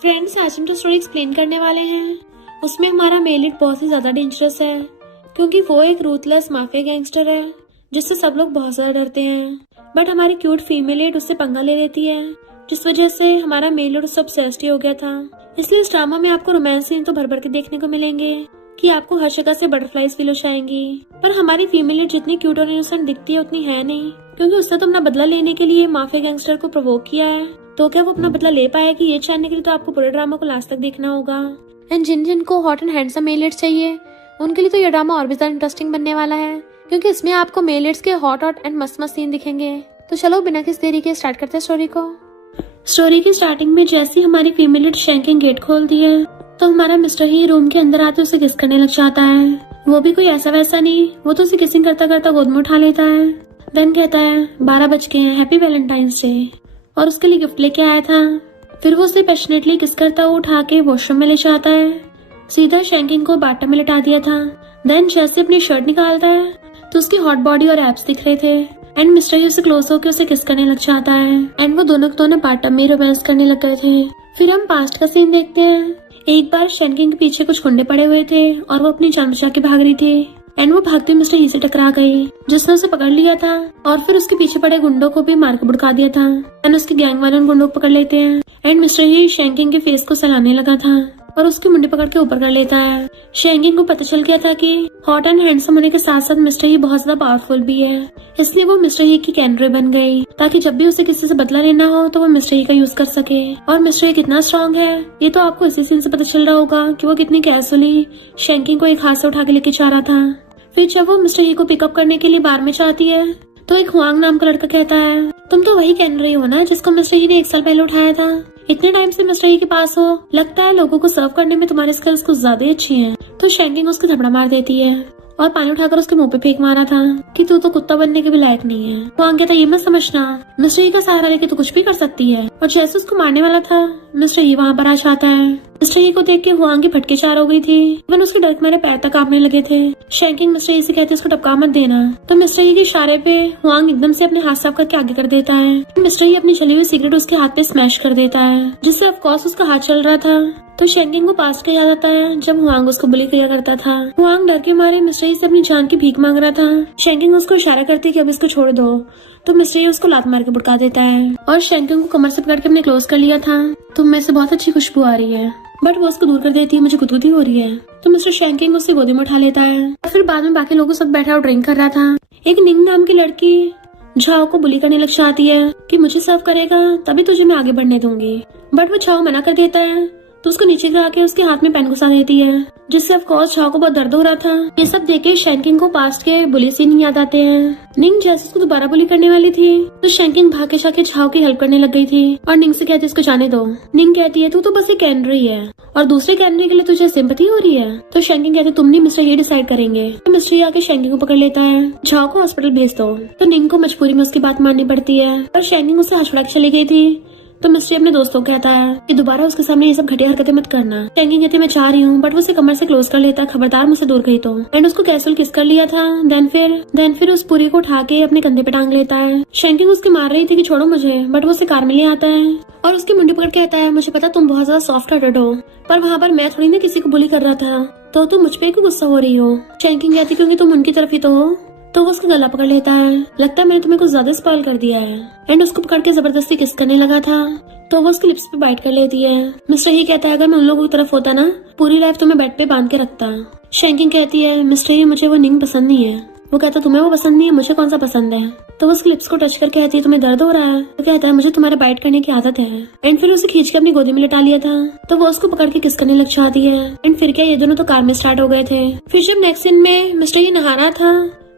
Friends, आज हम जो स्टोरी एक्सप्लेन करने वाले हैं उसमें हमारा मेल लीड बहुत ही ज्यादा डेंजरस है, क्योंकि वो एक रूथलेस माफिया गैंगस्टर है जिससे सब लोग बहुत ज्यादा डरते हैं। बट हमारी क्यूट फीमेल लीड उससे पंगा ले लेती है, जिस वजह से हमारा मेल लीड उससे ऑब्सेस्ड हो गया था। इसलिए इस ड्रामा में आपको रोमांस सीन तो भर भर के देखने को मिलेंगे कि आपको हर जगह से बटरफ्लाइज फील हो जाएंगी। पर हमारी फीमेल लीड जितनी क्यूट और इनोसेंट दिखती है उतनी है नहीं, क्योंकि उसने तो अपना बदला लेने के लिए माफिया गैंगस्टर को प्रोवोक किया है। तो क्या वो अपना बदला ले पाएगी, ये जानने के लिए तो आपको पूरे ड्रामा को लास्ट तक देखना होगा। एंड जिनको hot and handsome male lead चाहिए उनके लिए तो ये ड्रामा और भी ज्यादा इंटरेस्टिंग बनने वाला है, क्योंकि इसमें आपको मेल लीड्स के हॉट एंड मस्त मस्त सीन दिखेंगे। तो चलो बिना किसी देरी के स्टार्ट करते हैं स्टोरी को। स्टोरी की स्टार्टिंग में जैसे हमारी फीमेल लीड शैंकिंग गेट खोलती है तो हमारा मिस्टर ही रूम के अंदर आते उसे किस करने लग जाता है। वो भी कोई ऐसा वैसा नहीं, वो तो उसे किसिंग करता करता गोद में उठा लेता है। देन कहता है 12 बज गए हैं, हैप्पी वैलेंटाइंस डे, और उसके लिए गिफ्ट लेके आया था। फिर वो उसे पैशनेटली किस करता हुआ उठा के वॉशरूम में ले जाता है। सीधा शैंकिंग को बाटम में लिटा दिया था। देन जैसे अपनी शर्ट निकालता है तो उसकी हॉट बॉडी और एब्स दिख रहे थे। एंड मिस्टर ही उसे क्लोज होकर उसे किस करने लग जाता है। एंड वो दोनों बाटम में रोमांस करने लग गए थे। फिर हम पास्ट का सीन देखते हैं। एक बार शैंकिंग के पीछे कुछ गुंडे पड़े हुए थे और वो अपनी जान बचा के भाग रही थी। एंड वो भागते हुए मिस्टर ही से टकरा गई, जिसने उसे पकड़ लिया था और फिर उसके पीछे पड़े गुंडों को भी मार के भुड़का दिया था। एंड उसके गैंग वाले उन गुंडों को पकड़ लेते हैं। एंड मिस्टर ही शैंकिंग के फेस को सहलाने लगा था और उसकी मुंडी पकड़ के ऊपर कर लेता है। शैंकिंग को पता चल गया था कि हॉट एंड हैंडसम होने के साथ साथ मिस्टर ही बहुत ज्यादा पावरफुल भी है, इसलिए वो मिस्टर ही की कैनरे बन गई, ताकि जब भी उसे किसी से बदला लेना हो तो वो मिस्टर ही का यूज कर सके। और मिस्टर ही कितना स्ट्रॉन्ग है ये तो आपको इसी सीन से पता चल रहा होगा कि वो कितनी कैजुअली शैंकिंग को एक हाथ से उठा के लेके जा रहा था। फिर जब वो मिस्टर ही को पिकअप करने के लिए बार में जाती है तो एक हुआंग नाम का लड़का कहता है, तुम तो वही कैनरे हो ना जिसको मिस्टर ही ने 1 साल पहले उठाया था। इतने टाइम से मिस्टर ही के पास हो, लगता है लोगों को सर्व करने में तुम्हारे स्किल्स कुछ ज्यादा अच्छी हैं। तो शैंकिंग उसको थपड़ा मार देती है और पानी उठाकर उसके मुंह पे फेंक मारा था कि तू तो कुत्ता बनने के भी लायक नहीं है। हुआंग कहता ये मत समझना, मिस्टर ही का सहारा लेके तू कुछ भी कर सकती है। और जैसे उसको मारने वाला था मिस्टर ही वहाँ पर आ जाता है। मिस्टर ही को देख के हुआंग की फटके चार हो गई थी। इवन उसके डर मेरे पैर तक कांपने लगे थे। शैंकिंग मिस्टर ही से कहती है इसको टपका मत देना। तो मिस्टर ही के इशारे पे हुआंग एकदम से अपने हाथ साफ करके आगे कर देता है। मिस्टर ही अपनी चली हुई सिगरेट उसके हाथ पे स्मैश कर देता है, जिससे ऑफकोर्स उसका हाथ चल रहा था। तो शैंकिंग को पास्ट का याद आता है जब हुआंग उसको बुली किया करता था। हुआंग डर के मारे मिस्टर ही से अपनी जान की भीख मांग रहा था। शैंकिंग उसको इशारा करती है कि अब इसको छोड़ दो, तो मिस्टर ही उसको लात मार के भुड़का देता है। और शैंकिंग को कमर से पकड़ के अपने क्लोज कर लिया था। तुम में से बहुत अच्छी खुशबू आ रही है, बट वो उसको दूर कर देती है, मुझे गुदगुदी हो रही है। तो मिस्टर शैंकिंग उसे गोदी में उठा लेता है। और फिर बाद में बाकी लोगों सब बैठा और ड्रिंक कर रहा था। एक निंग नाम की लड़की झाओ को बुली करने लग जाती है कि मुझे सर्व करेगा तभी तुझे मैं आगे बढ़ने दूंगी। बट वो झाओ मना कर देता है तो उसको नीचे गिरा के उसके हाथ में पेन घुसा देती है, जिससे ऑफकोर्स झाओ को बहुत दर्द हो रहा था। ये सब देखे शैंकिंग को पास्ट के बुली सीन याद आते हैं। निंग जैसे उसको दोबारा बुली करने वाली थी तो शैंकिंग भाग के जाके झाओ की हेल्प करने लग गई थी और निंग से कहती इसको जाने दो। निंग कहती है तू तो बस एक कैनरी है और दूसरे कैनरी के लिए तुझे सिंपैथी हो रही है। तो शैंकिंग कहती तुम नहीं मिस्टर ये डिसाइड करेंगे। तो मिस्टर ही आके शैंकिंग को पकड़ लेता है, झाओ को हॉस्पिटल भेज दो। तो निंग को मजबूरी में उसकी बात माननी पड़ती है और शैंकिंग उससे हाथ छुड़ा के चली गई थी। तो मिस्टर अपने दोस्तों को कहता है कि दोबारा उसके सामने ये सब घटिया हरकतें मत करना। शैंकिंग कहती है मैं चाह रही हूँ, बट वो उसे कमर से क्लोज कर लेता, खबरदार मुझसे दूर गई तो। एंड उसको कैसल किस कर लिया था। देन फिर उस पूरी को उठा के अपने कंधे पे टांग लेता है। शैंकिंग उसके मार रही थी कि छोड़ो मुझे, बट वो उसे कार में ले आता है और उसकी मुंडी पकड़ के कहता है मुझे पता तुम बहुत ज्यादा सॉफ्ट हार्टेड हो, पर वहाँ पर मैं थोड़ी ना किसी को बुली कर रहा था, तो तुम मुझ पे क्यों गुस्सा हो रही हो। शैंकिंग कहती क्योंकि तुम उनकी तरफ ही तो हो। तो वो उसका गला पकड़ लेता है, लगता है मैंने तुम्हें कुछ ज्यादा स्पॉइल कर दिया है। एंड उसको पकड़ के जबरदस्ती किस करने लगा था तो वो उसके लिप्स पे बाइट कर लेती है। मिस्टर ही कहता है अगर मैं उन लोगों की तरफ होता ना पूरी लाइफ तुम्हें बेड पे बांध के रखता। शैंकिंग कहती है मिस्टर ही मुझे वो निंग पसंद नहीं है। वो कहता तुम्हें वो पसंद नहीं है, मुझे कौन सा पसंद है। तो वो उसके लिप्स को टच करके कहती है तुम्हें दर्द हो रहा है। तो कहता है मुझे तुम्हारे बाइट करने की आदत है। एंड फिर उसे खींच के अपनी गोदी में लिटा लिया था। तो वो उसको पकड़ के किस करने लग जाती है। एंड फिर क्या ये दोनों तो कार में स्टार्ट हो गए थे। फिर जब नेक्स्ट सीन में मिस्टर ही नहा रहा था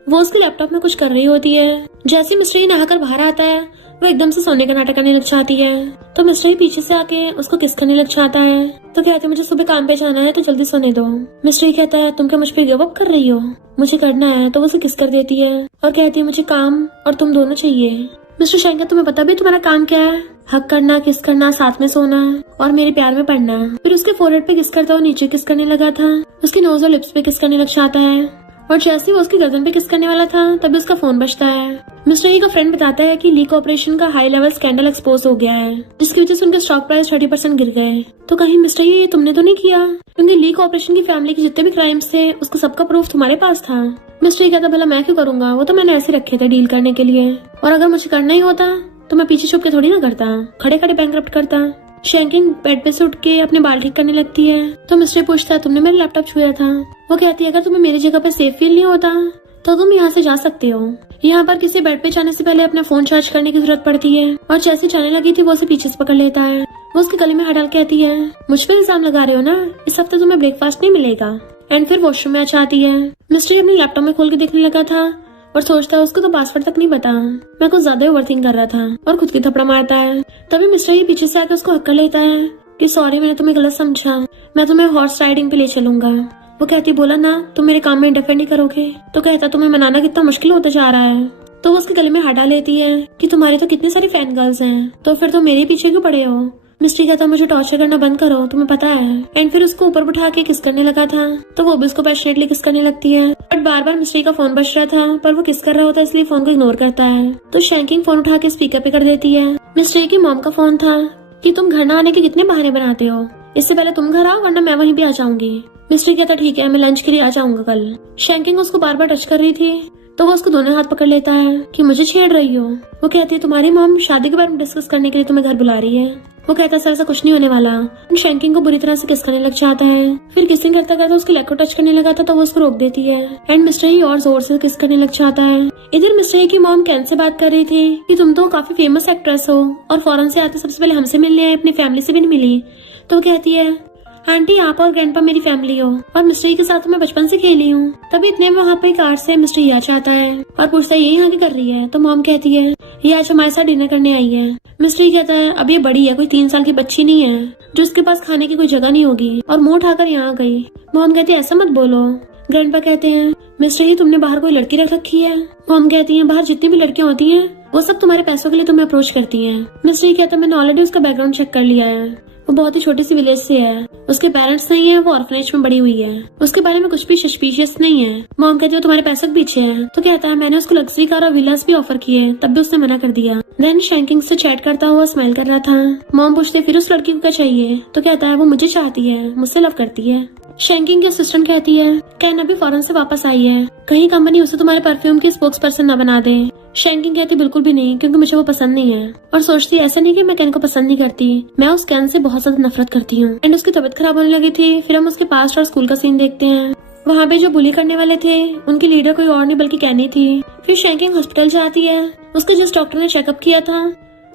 वो उसके लैपटॉप में कुछ कर रही होती है। जैसे मिस्टर ही नहाकर बाहर आता है वो एकदम से सोने का नाटक करने लग जाती है। तो मिस्टर ही पीछे से आके उसको किस करने लग जाता है। तो कहते हैं मुझे सुबह काम पे जाना है तो जल्दी सोने दो। मिस्टर ही कहता है तुम क्या मुझ पे गिव अप कर रही हो, मुझे करना है। तो वो उसे किस कर देती है और कहती है मुझे काम और तुम दोनों चाहिए। मिस्टर शैंकिंग तुम्हें पता भी तुम्हारा काम क्या है, हक करना, किस करना, साथ में सोना और मेरे प्यार में पड़ना। फिर उसके फोरहेड पे किस करता वो नीचे किस करने लगा था, उसके नोज और लिप्स पे किस करने लग जाता है और जैसे वो उसकी गर्दन पे किस करने वाला था तभी उसका फोन बजता है। मिस्टर ही का फ्रेंड बताता है कि ली कॉर्पोरेशन का हाई लेवल स्कैंडल एक्सपोज हो गया है, जिसकी वजह से उनके स्टॉक प्राइस 30% गिर गए। तो कहीं मिस्टर ही तुमने तो नहीं किया? क्योंकि ली कॉर्पोरेशन की फैमिली के जितने भी क्राइम्स थे उसका सबका प्रूफ तुम्हारे पास था। मिस्टर ही कहता भला मैं क्यों करूंगा, वो तो मैंने ऐसे रखे थे डील करने के लिए, और अगर मुझे करना ही होता तो मैं पीछे छुप के थोड़ी ना करता, खड़े खड़े बैंकरप्ट करता। शैंकिंग बेड पे से उठ के अपने बाल ठीक करने लगती है। तो मिस्टर पूछता है तुमने मेरा लैपटॉप छुआ था? वो कहती है अगर तुम्हें मेरी जगह पे सेफ फील नहीं होता तो तुम यहाँ से जा सकते हो। यहाँ पर किसी बेड पे जाने से पहले अपना फोन चार्ज करने की जरूरत पड़ती है, और जैसे जाने लगी थी वो उसे पीछे से पकड़ लेता है। वो उसके गले में हाथ डाल कहती है मुझ पर इल्जाम लगा रहे हो ना, इस हफ्ते तुम्हें ब्रेकफास्ट नहीं मिलेगा। एंड फिर वॉशरूम में आती है। मिस्टर अपने लैपटॉप में खोल के देखने लगा था और सोचता है उसको तो पासवर्ड तक नहीं पता, मैं कुछ ज्यादा ओवरथिंक कर रहा था, और खुद की थपड़ा मारता है। तभी मिस्टर ही पीछे से आकर उसको हक कर लेता है कि सॉरी मैंने तुम्हें गलत समझा, मैं तुम्हें हॉर्स राइडिंग पे ले चलूंगा। वो कहती बोला ना तुम मेरे काम में इंटरफेयर नहीं करोगे। तो कहता तुम्हें मनाना कितना मुश्किल होता जा रहा है। तो वो उसके गले में हाथ डाल लेती है कि तुम्हारे तो कितनी सारी फैन गर्ल्स हैं, तो फिर तो मेरे पीछे क्यों पड़े हो। मिस्ट्री कहता मुझे टॉर्चर करना बंद करो, तुम्हें पता है। एंड फिर उसको ऊपर उठा के किस करने लगा था, तो वो भी उसको पैशनेटली किस करने लगती है। बट बार बार मिस्ट्री का फोन बज रहा था, पर वो किस कर रहा होता है इसलिए फोन को इग्नोर करता है। तो शैंकिंग फोन उठा के स्पीकर पे कर देती है। मिस्ट्री की मॉम का फोन था कि तुम घर न आने के कितने बहाने बनाते हो, इससे पहले तुम घर आओ वरना मैं वहीं पे आ जाऊंगी। मिस्ट्री कहता ठीक है मैं लंच के लिए आ जाऊंगा कल। शैंकिंग उसको बार बार टच कर रही थी, तो वो उसको दोनों हाथ पकड़ लेता है कि मुझे छेड़ रही हो। वो कहती है तुम्हारी मॉम शादी के बारे में डिस्कस करने के लिए तुम्हें घर बुला रही है। वो कहता है सर ऐसा कुछ नहीं होने वाला। शैंकिंग को बुरी तरह से किस करने लग जाता है। फिर किसिंग करता करता उसके लेग को टच करने लगा था, तो वो उसको रोक देती है। एंड मिस्टर ही और जोर से किस करने लग जाता है। इधर मिस्टर ही की मॉम कैन से बात कर रही थी कि तुम तो काफी फेमस एक्ट्रेस हो और फॉरेन से आते सबसे पहले हमसे मिलने आए, अपनी फैमिली से भी नहीं मिली। तो वो कहती है आंटी आप और ग्रैंडपा मेरी फैमिली हो, और मिस्टर के साथ मैं बचपन से खेली हूँ। तभी इतने में वहाँ पे कार से मिस्टर आ जाता है और पूछता है ये यहाँ की कर रही है। तो मॉम कहती है ये आज हमारे साथ डिनर करने आई है। मिस्टर कहता है अब ये बड़ी है, कोई 3 साल की बच्ची नहीं है जो उसके पास खाने की कोई जगह नहीं होगी, और मुंह उठाकर यहाँ गई। मॉम कहती है ऐसा मत बोलो। ग्रैंडपा कहते हैं मिस्टर ही तुमने बाहर कोई लड़की रख रखी है। मॉम कहती है बाहर जितनी भी लड़कियां होती हैं वो सब तुम्हारे पैसों के लिए तुम्हें अप्रोच करती हैं। मिस्टर कहता है मैंने ऑलरेडी उसका बैकग्राउंड चेक कर लिया है, वो बहुत ही छोटी सी विलेज से है, उसके पेरेंट्स नहीं है, वो ऑर्फनेज में बड़ी हुई है, उसके बारे में कुछ भी सस्पिशियस नहीं है। मॉम कहती है तुम्हारे पैसे के पीछे है। तो कहता है मैंने उसको लग्जरी कार और विलास भी ऑफर किए, तब भी उसने मना कर दिया। देन शैंकिंग से चैट करता हुआ स्माइल कर रहा था। मॉम पूछते फिर उस लड़की को क्या चाहिए। तो कहता है वो मुझे चाहती है, मुझसे लव करती है। शैंकिंग की असिस्टेंट कहती है कैन अभी फॉरेन से वापस आई है, कहीं कंपनी उसे तुम्हारे परफ्यूम की स्पोक्स पर्सन न बना दे। शैंकिंग कहती बिल्कुल भी नहीं, क्योंकि मुझे वो पसंद नहीं है, और सोचती ऐसा नहीं कि मैं कैन को पसंद नहीं करती, मैं उस कैन से बहुत ज्यादा नफरत करती हूँ। एंड उसकी तबीयत खराब होने लगी थी। फिर हम उसके पास्ट और स्कूल का सीन देखते हैं। वहाँ पे जो बुली करने वाले थे उनकी लीडर कोई और नहीं बल्कि कैनी थी। फिर शैंकिंग हॉस्पिटल जाती है। उसको जिस डॉक्टर ने चेकअप किया था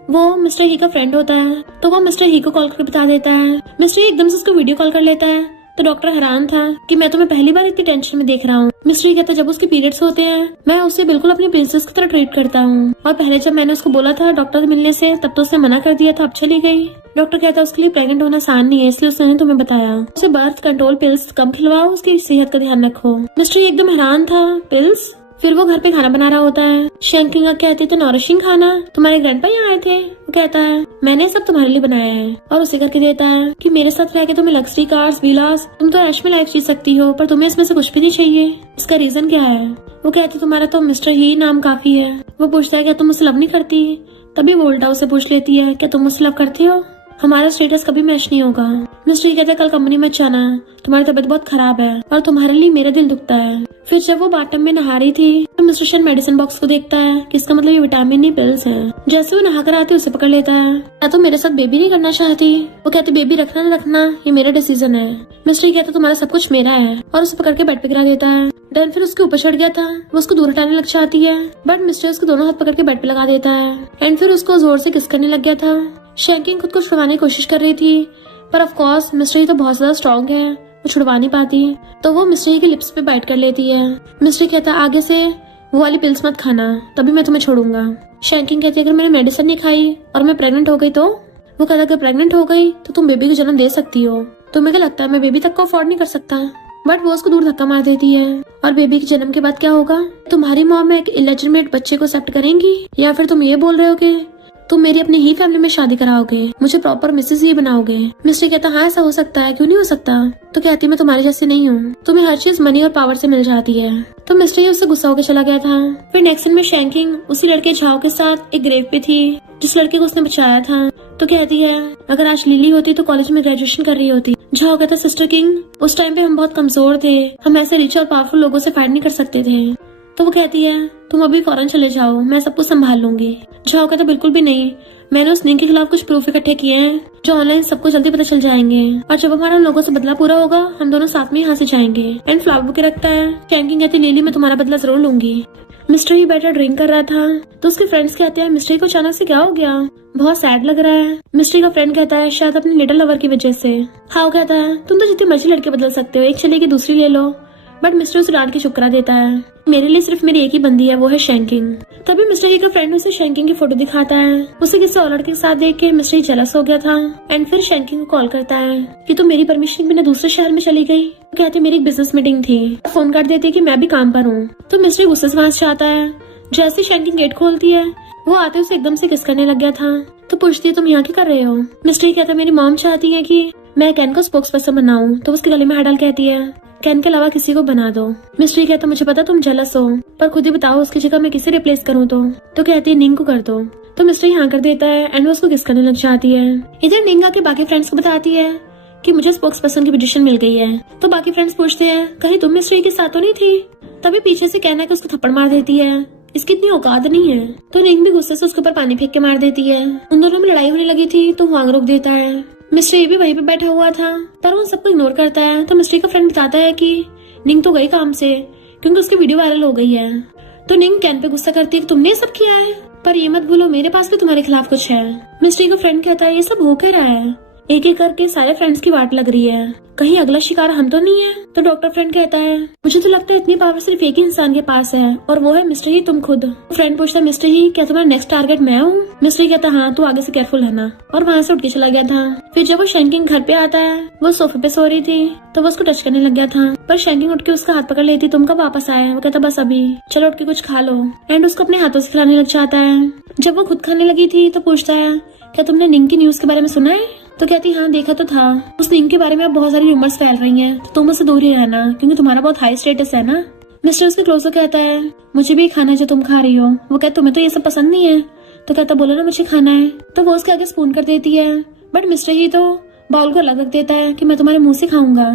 वो मिस्टर ही का फ्रेंड होता है, तो वो मिस्टर ही को कॉल करके बता देता है। मिस्टर ही एकदम से उसको वीडियो कॉल कर लेता है। तो डॉक्टर हैरान था कि मैं तुम्हें पहली बार इतनी टेंशन में देख रहा हूँ। मिस्टर कहता जब उसके पीरियड्स होते हैं मैं उसे बिल्कुल अपनी प्रिंसेस की तरह ट्रीट करता हूँ, और पहले जब मैंने उसको बोला था डॉक्टर से मिलने से तब तो उसने मना कर दिया था, अब चली गई। डॉक्टर कहता है उसके लिए प्रेग्नेंट होना आसान नहीं है, इसलिए उसने तुम्हें बताया। उसे बर्थ कंट्रोल पिल्स कम खिलवाओ, उसकी सेहत का ध्यान रखो। मिस्टर एकदम हैरान था, पिल्स? फिर वो घर पे खाना बना रहा होता है। शैंकिंग कहती तो नॉरिशिंग खाना, तुम्हारे ग्रैंडपा यहाँ आए थे। वो कहता है मैंने सब तुम्हारे लिए बनाया है, और उसे करके देता है कि मेरे साथ रह के तुम्हें लग्जरी कार्स विलास, तुम तो ऐश में लाइफ जी सकती हो, पर तुम्हें इसमें से कुछ भी नहीं चाहिए। इसका रीजन क्या है। वो कहती तुम्हारा तो मिस्टर ही नाम काफी है। वो पूछता है क्या तुम मुझसे लव नहीं करती। तभी वो उल्टा उसे पूछ लेती है क्या तुम मुझसे लव करती हो, हमारा स्टेटस कभी मैच नहीं होगा। मिस्टर कहता है कल कंपनी में जाना, तुम्हारी तबीयत बहुत खराब है और तुम्हारे लिए मेरा दिल दुखता है। फिर जब वो बाथटब में नहा रही थी तो मिस्टर शन मेडिसिन बॉक्स को देखता है कि इसका मतलब ये विटामिन नहीं पिल्स हैं। जैसे वो नहाकर आती उसे पकड़ लेता है। या तो मेरे साथ बेबी नहीं करना चाहती। वो कहती बेबी रखना न रखना ये मेरा डिसीजन है। मिस्टर कहता तुम्हारा सब कुछ मेरा है, और उसे पकड़ के बेड पे गिरा देता है। देन फिर उसके ऊपर चढ़ गया था, वो उसको दूर हटाने लग जाती है, बट मिस्टर उसको दोनों हाथ पकड़ के बेड पे लगा देता है। एंड फिर उसको जोर से किस करने लग गया था। शैंकिंग खुद को छुड़वाने की कोशिश कर रही थी, पर ऑफ कोर्स मिस्टर ही तो बहुत ज्यादा स्ट्रॉन्ग है, वो छुड़वा नहीं पाती। तो वो मिस्टर ही के लिप्स पे बाइट कर लेती है। मिस्टर कहता आगे से वो वाली पिल्स मत खाना, तभी मैं तुम्हें छोड़ूंगा। शैंकिंग कहती अगर मैंने मेडिसिन नहीं खाई और मैं प्रेग्नेंट हो गई तो। वो कहता अगर प्रेग्नेंट हो गई तो तुम बेबी को जन्म दे सकती हो। तुम्हें क्या लगता है मैं बेबी तक को अफोर्ड नहीं कर सकता। बट वो उसको दूर धक्का मार देती है। और बेबी के जन्म के बाद क्या होगा, तुम्हारी मॉम एक इलेजिटिमेट बच्चे को एक्सेप्ट करेंगी, या फिर तुम ये बोल रहे हो कि तुम मेरी अपनी ही फैमिली में शादी कराओगे, मुझे प्रॉपर मिसेस ही बनाओगे। मिस्टर कहता हाँ ऐसा हो सकता है, क्यों नहीं हो सकता। तो कहती मैं तुम्हारे जैसे नहीं हूँ, तुम्हें हर चीज मनी और पावर से मिल जाती है। तो मिस्टर उससे गुस्सा होकर चला गया था। फिर नेक्स्ट सीन में शैंकिंग उसी लड़के झाओ के साथ एक ग्रेव पे थी जिस लड़के को उसने बचाया था। तो कहती है अगर आज लिली होती तो कॉलेज में ग्रेजुएशन कर रही होती। झाओ कहता सिस्टर किंग उस टाइम पे हम बहुत कमजोर थे, हम ऐसे रिच और पावरफुल लोगों से फाइट नहीं कर सकते थे। तो वो कहती है तुम अभी फौरन चले जाओ, मैं सब कुछ संभाल लूंगी। झाओ कहता बिल्कुल भी नहीं, मैंने उस निंग के खिलाफ कुछ प्रूफ इकट्ठे किए हैं जो ऑनलाइन सबको जल्दी पता चल जाएंगे और जब हमारा उन लोगों से बदला पूरा होगा हम दोनों साथ में यहाँ से जाएंगे। एंड फ्लावर बुके रखता है। शैंकिंग कहती लिली मैं तुम्हारा बदला जरूर लूंगी। मिस्टर ही बैठा ड्रिंक कर रहा था तो उसके फ्रेंड्स कहते हैं मिस्टर को अचानक से क्या हो गया, बहुत सैड लग रहा है। मिस्टर का फ्रेंड कहता है शायद अपने लिटिल लवर की वजह से। हाउ कहता है तुम तो जितनी मर्जी लड़के बदल सकते हो, एक चलेगी दूसरी ले लो। बट मिस्टर उसे डांट के शुक्रा देता है, मेरे लिए सिर्फ मेरी एक ही बंदी है, वो है शैंकिंग। तभी मिस्टर ही का फ्रेंड उसे शैंकिंग की फोटो दिखाता है। उसे किसी और लड़के के साथ देख के मिस्टर ही जेलस हो गया था। एंड फिर शैंकिंग को कॉल करता है कि तुम मेरी परमिशन के बिना दूसरे शहर में चली गई। तो कहते मेरी एक बिजनेस मीटिंग थी, फोन काट देती कि मैं भी काम पर हूँ। तो मिस्टर गुस्से से वहां से आता है। जैसे शैंकिंग गेट खोलती है वो आते उसे एकदम से किस करने लग गया था। तो पूछती है तुम यहाँ क्या कर रहे हो। मिस्टर ही कहता मेरी मॉम चाहती है कि मैं कैन को स्पोक्स पर्सन बनाऊं। तो उसके गले में हाथ डाल कहती है कैन के अलावा किसी को बना दो। मिस्टर कहता मुझे पता तुम जेलस हो, पर खुद ही बताओ उसकी जगह मैं किसे रिप्लेस करूँ। तो कहती है निंग को कर दो। तो मिस्टर यहाँ कर देता है एंड वो उसको किस करने लग जाती है। इधर निंग आके बाकी फ्रेंड्स को बताती है कि मुझे स्पोक्स पर्सन की पोजीशन मिल गई है। तो बाकी फ्रेंड्स पूछते हैं कहीं तुम मिस्टर के साथ तो नहीं थी। तभी पीछे से कहना कि उसको थप्पड़ मार देती है, इसकी इतनी औकात नहीं है। तो निंग भी गुस्से से उसके ऊपर पानी फेंक के मार देती है। उन दोनों में लड़ाई होने लगी थी तो हुआंग रोक देता है। मिस्टर भी वहीं पे बैठा हुआ था पर वो सबको इग्नोर करता है। तो मिस्टर का फ्रेंड बताता है कि निंग तो गई काम से क्योंकि उसकी वीडियो वायरल हो गई है। तो निंग कैन पे गुस्सा करती है कि तुमने ये सब किया है, पर ये मत भूलो मेरे पास भी तुम्हारे खिलाफ कुछ है। मिस्टर का फ्रेंड कहता है ये सब हो क्या रहा है, एक एक करके सारे फ्रेंड्स की वाट लग रही है, कहीं अगला शिकार हम तो नहीं है। तो डॉक्टर फ्रेंड कहता है मुझे तो लगता है इतनी पावर सिर्फ एक ही इंसान के पास है और वो है मिस्टर ही तुम खुद। फ्रेंड पूछता है मिस्टर ही क्या तुम्हारा नेक्स्ट टारगेट मैं हूँ। मिस्टर कहता हाँ तू आगे से केयरफुल रहना, और वहाँ से उठ के चला गया था। फिर जब वो शैंकिंग घर पे आता है वो सोफे पे सो रही थी तो वो उसको टच करने लग गया था, पर शैंकिंग उठ के उसका हाथ पकड़ लेती। तुम कब वापस आए। वो कहता बस अभी, चलो उठ के कुछ खा लो। एंड उसको अपने हाथों से खिलाने लग जाता है। जब वो खुद खाने लगी थी तो पूछता है क्या तुमने निंग की न्यूज के बारे में सुना है। तो कहती हाँ देखा तो था, उस निंग के बारे में अब बहुत सारी रूमर्स फैल रही हैं, तो तुम उससे दूर ही रहना क्योंकि तुम्हारा बहुत हाई स्टेटस है ना। मिस्टर उसके क्लोज कहता है मुझे भी खाना है जो तुम खा रही हो। वो कहता तुम्हें तो ये सब पसंद नहीं है। तो कहता बोलो ना मुझे खाना है। तो वो उसके आगे स्पून कर देती है, बट मिस्टर ही तो बाउल को अलग रख देता है कि मैं तुम्हारे मुंह से खाऊंगा।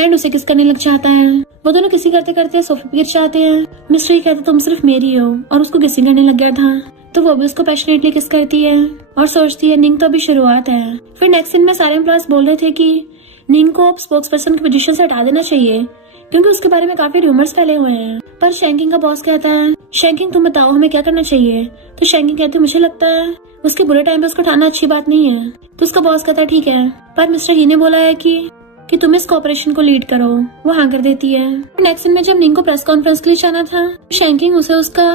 एंड उसे किस करने लग जाता है। वो दोनों किसी करते करते सोफे पे गिर जाते हैं। मिस्टर ही कहता तुम सिर्फ मेरी हो, और उसको किसिंग करने लग गया था। तो वो भी उसको पैशनेटली किस करती है और सोचती है निंग तो अभी शुरुआत है। फिर नेक्स्ट सीन में सारे एम्प्लॉयज बोल रहे थे कि निंग को अब स्पोक्स पर्सन की पोजीशन से हटा देना चाहिए क्योंकि उसके बारे में काफी रूमर्स फैले हुए हैं। पर शैंकिंग का बॉस कहता है शैंकिंग तुम बताओ हमें क्या करना चाहिए। तो शैंकिंग कहती है मुझे लगता है उसके बुरे टाइम पे उसको हटाना अच्छी बात नहीं है। तो उसका बॉस कहता है ठीक है, पर मिस्टर ही ने बोला है कि तुम इस कॉपरेशन को लीड करो। वो हाँ कर देती है। नेक्स्ट सीन में जब निंग को प्रेस कॉन्फ्रेंस के लिए जाना था शैंकिंग उसे उसका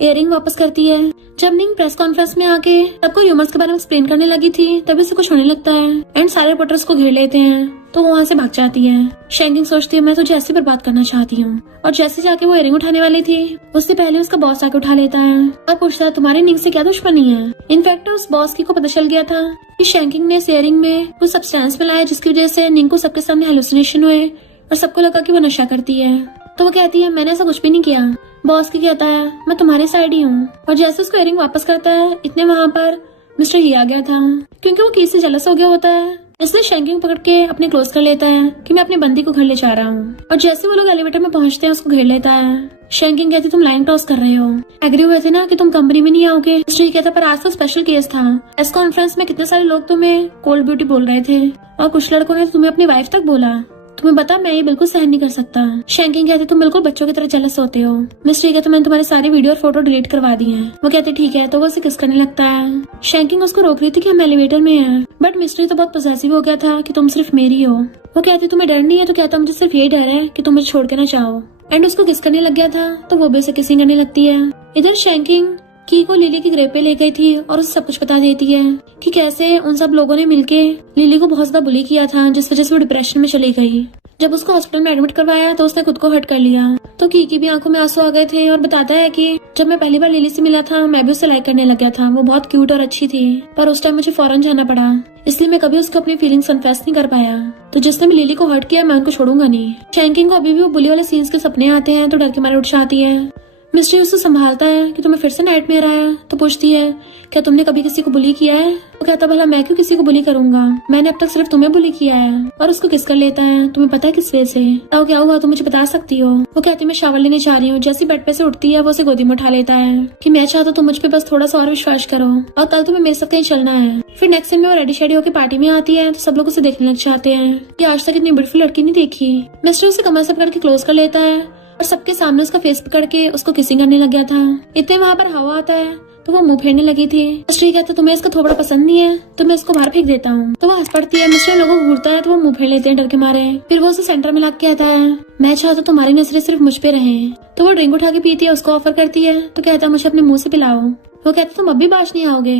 इयरिंग वापस करती है। जब निंग प्रेस कॉन्फ्रेंस में आके सबको ह्यूमर्स के बारे में एक्सप्लेन करने लगी थी तभी उसे कुछ होने लगता है एंड सारे रिपोर्टर्स को घेर लेते हैं। तो वो वहाँ से भाग जाती है। शैंकिंग सोचती है मैं तुझे ऐसे बर्बाद करना चाहती हूँ, और जैसे जाके वो इयरिंग उठाने वाली थी उससे पहले उसका बॉस आके उठा लेता है और पूछता है तुम्हारी निंग से क्या दुश्मनी है। इनफैक्ट उस बॉस की को पता चल गया था कि शैंकिंग ने इस इयरिंग में कुछ सब्सटेंस मिलाया जिसकी वजह से निंग को सबके सामने हेलुसिनेशन हुए और सबको लगा कि वो नशा करती है। तो वो कहती है मैंने ऐसा कुछ भी नहीं किया। बॉस की कहता है मैं तुम्हारे साइड ही हूँ, और जैसे उसको इयरिंग वापस करता है इतने वहाँ पर मिस्टर ही आ गया था क्योंकि वो किसी से जेलस हो गया होता है, इसलिए शैंकिंग पकड़ के अपने क्लोज कर लेता है कि मैं अपनी बंदी को घर ले जा रहा हूँ। और जैसे वो लोग एलिवेटर में पहुंचते हैं उसको घेर लेता है। शैंकिंग कहती तुम लाइन टॉस कर रहे हो, एग्री हुए थे ना कि तुम कंपनी में नहीं आओगे। मिस्टर ही कहता पर आज तो स्पेशल केस था, प्रेस कॉन्फ्रेंस में कितने सारे लोग तुम्हें कोल्ड ब्यूटी बोल रहे थे और कुछ लड़कों ने तुम्हें अपनी वाइफ तक बोला। तुम्हें पता मैं ये बिल्कुल सहन नहीं कर सकता। शैंकिंग कहती तुम बिल्कुल बच्चों की तरह जेलस होते हो। मिस्टर कहते मैंने तुम्हारी सारी वीडियो और फोटो डिलीट करवा दी हैं। वो कहते ठीक है। तो वो उसे किस करने लगता है। शैंकिंग उसको रोक रही थी कि हम एलिवेटर में हैं, बट मिस्टर तो बहुत पॉसेसिव हो गया था कि तुम सिर्फ मेरी हो। वो कहती तुम्हें डर नहीं है। तो कहता मुझे सिर्फ ये डर है कि तुम मुझे छोड़ के ना जाओ। एंड उसको किस करने लग गया था तो वो भी उसे किसिंग करने लगती है। इधर शैंकिंग की को लिली की ग्रेव पे ले गई थी और उसे सब कुछ बता देती है कि कैसे उन सब लोगों ने मिलके लिली को बहुत ज्यादा बुली किया था जिस वजह से वो डिप्रेशन में चली गई। जब उसको हॉस्पिटल में एडमिट करवाया तो उसने खुद को हर्ट कर लिया। तो की भी आंखों में आंसू आ गए थे और बताता है कि जब मैं पहली बार लिली से मिला था मैं भी उससे लाइक करने लग गया था। वो बहुत क्यूट और अच्छी थी, पर उस टाइम मुझे फौरन जाना पड़ा, इसलिए मैं कभी उसको अपनी फीलिंग्स कन्फेस नहीं कर पाया। तो जिसने भी लिली को हर्ट किया मैं उनको छोड़ूंगा नहीं। शैंकिंग को अभी भी वो बुली वाले सीन्स के सपने आते हैं तो डर के मारे उठ जाती है। मिस्ट्री उससे संभालता है कि तुम्हें फिर से नाइटमेयर आया है। तो पूछती है क्या तुमने कभी किसी को बुली किया है? वो कहता भला मैं क्यों किसी को बुली करूंगा, मैंने अब तक सिर्फ तुम्हें बुली किया है। और उसको किस कर लेता है। तुम्हें पता है किस वजह से? तो क्या हुआ तुम मुझे बता सकती हो? वो कहती मैं शावर लेने जा रही हूँ। जैसी बेड पे से उठती है वो उसे गोदी में उठा लेता है कि मैं चाहता तुम मुझ पे बस थोड़ा सा और विश्वास करो और कल तुम्हें मेरे साथ कहीं चलना है। फिर नेक्स्ट टाइम में वो रेडी शेडी होकर पार्टी में आती है तो सब लोग उसे देखने लग जाते हैं कि आज तक इतनी ब्यूटीफुल लड़की नहीं देखी। मिस्टर उसे कमर से पकड़ के क्लोज कर लेता है और सबके सामने उसका फेस पकड़ के उसको किसिंग करने लग गया था। इतने वहाँ पर हवा आता है तो वो मुंह फेरने लगी थी। मिस्ट्री कहता तुम्हें इसका थोबड़ा पसंद नहीं है तो मैं इसको बाहर फेंक देता हूँ। तो वो हंस पड़ती है। मिस्ट्री लोगों को घूरता है तो वो मुंह फेर लेते हैं डर के मारे। फिर वो उसे सेंटर में लाके कहता है मैं चाहता तुम्हारी नजरें सिर्फ मुझ पे रहे। तो वो ड्रिंक उठा के पीती है, उसको ऑफर करती है तो कहता है मुझे अपने मुंह से पिलाओ। वो कहता तुम अब भी बाश नहीं आओगे,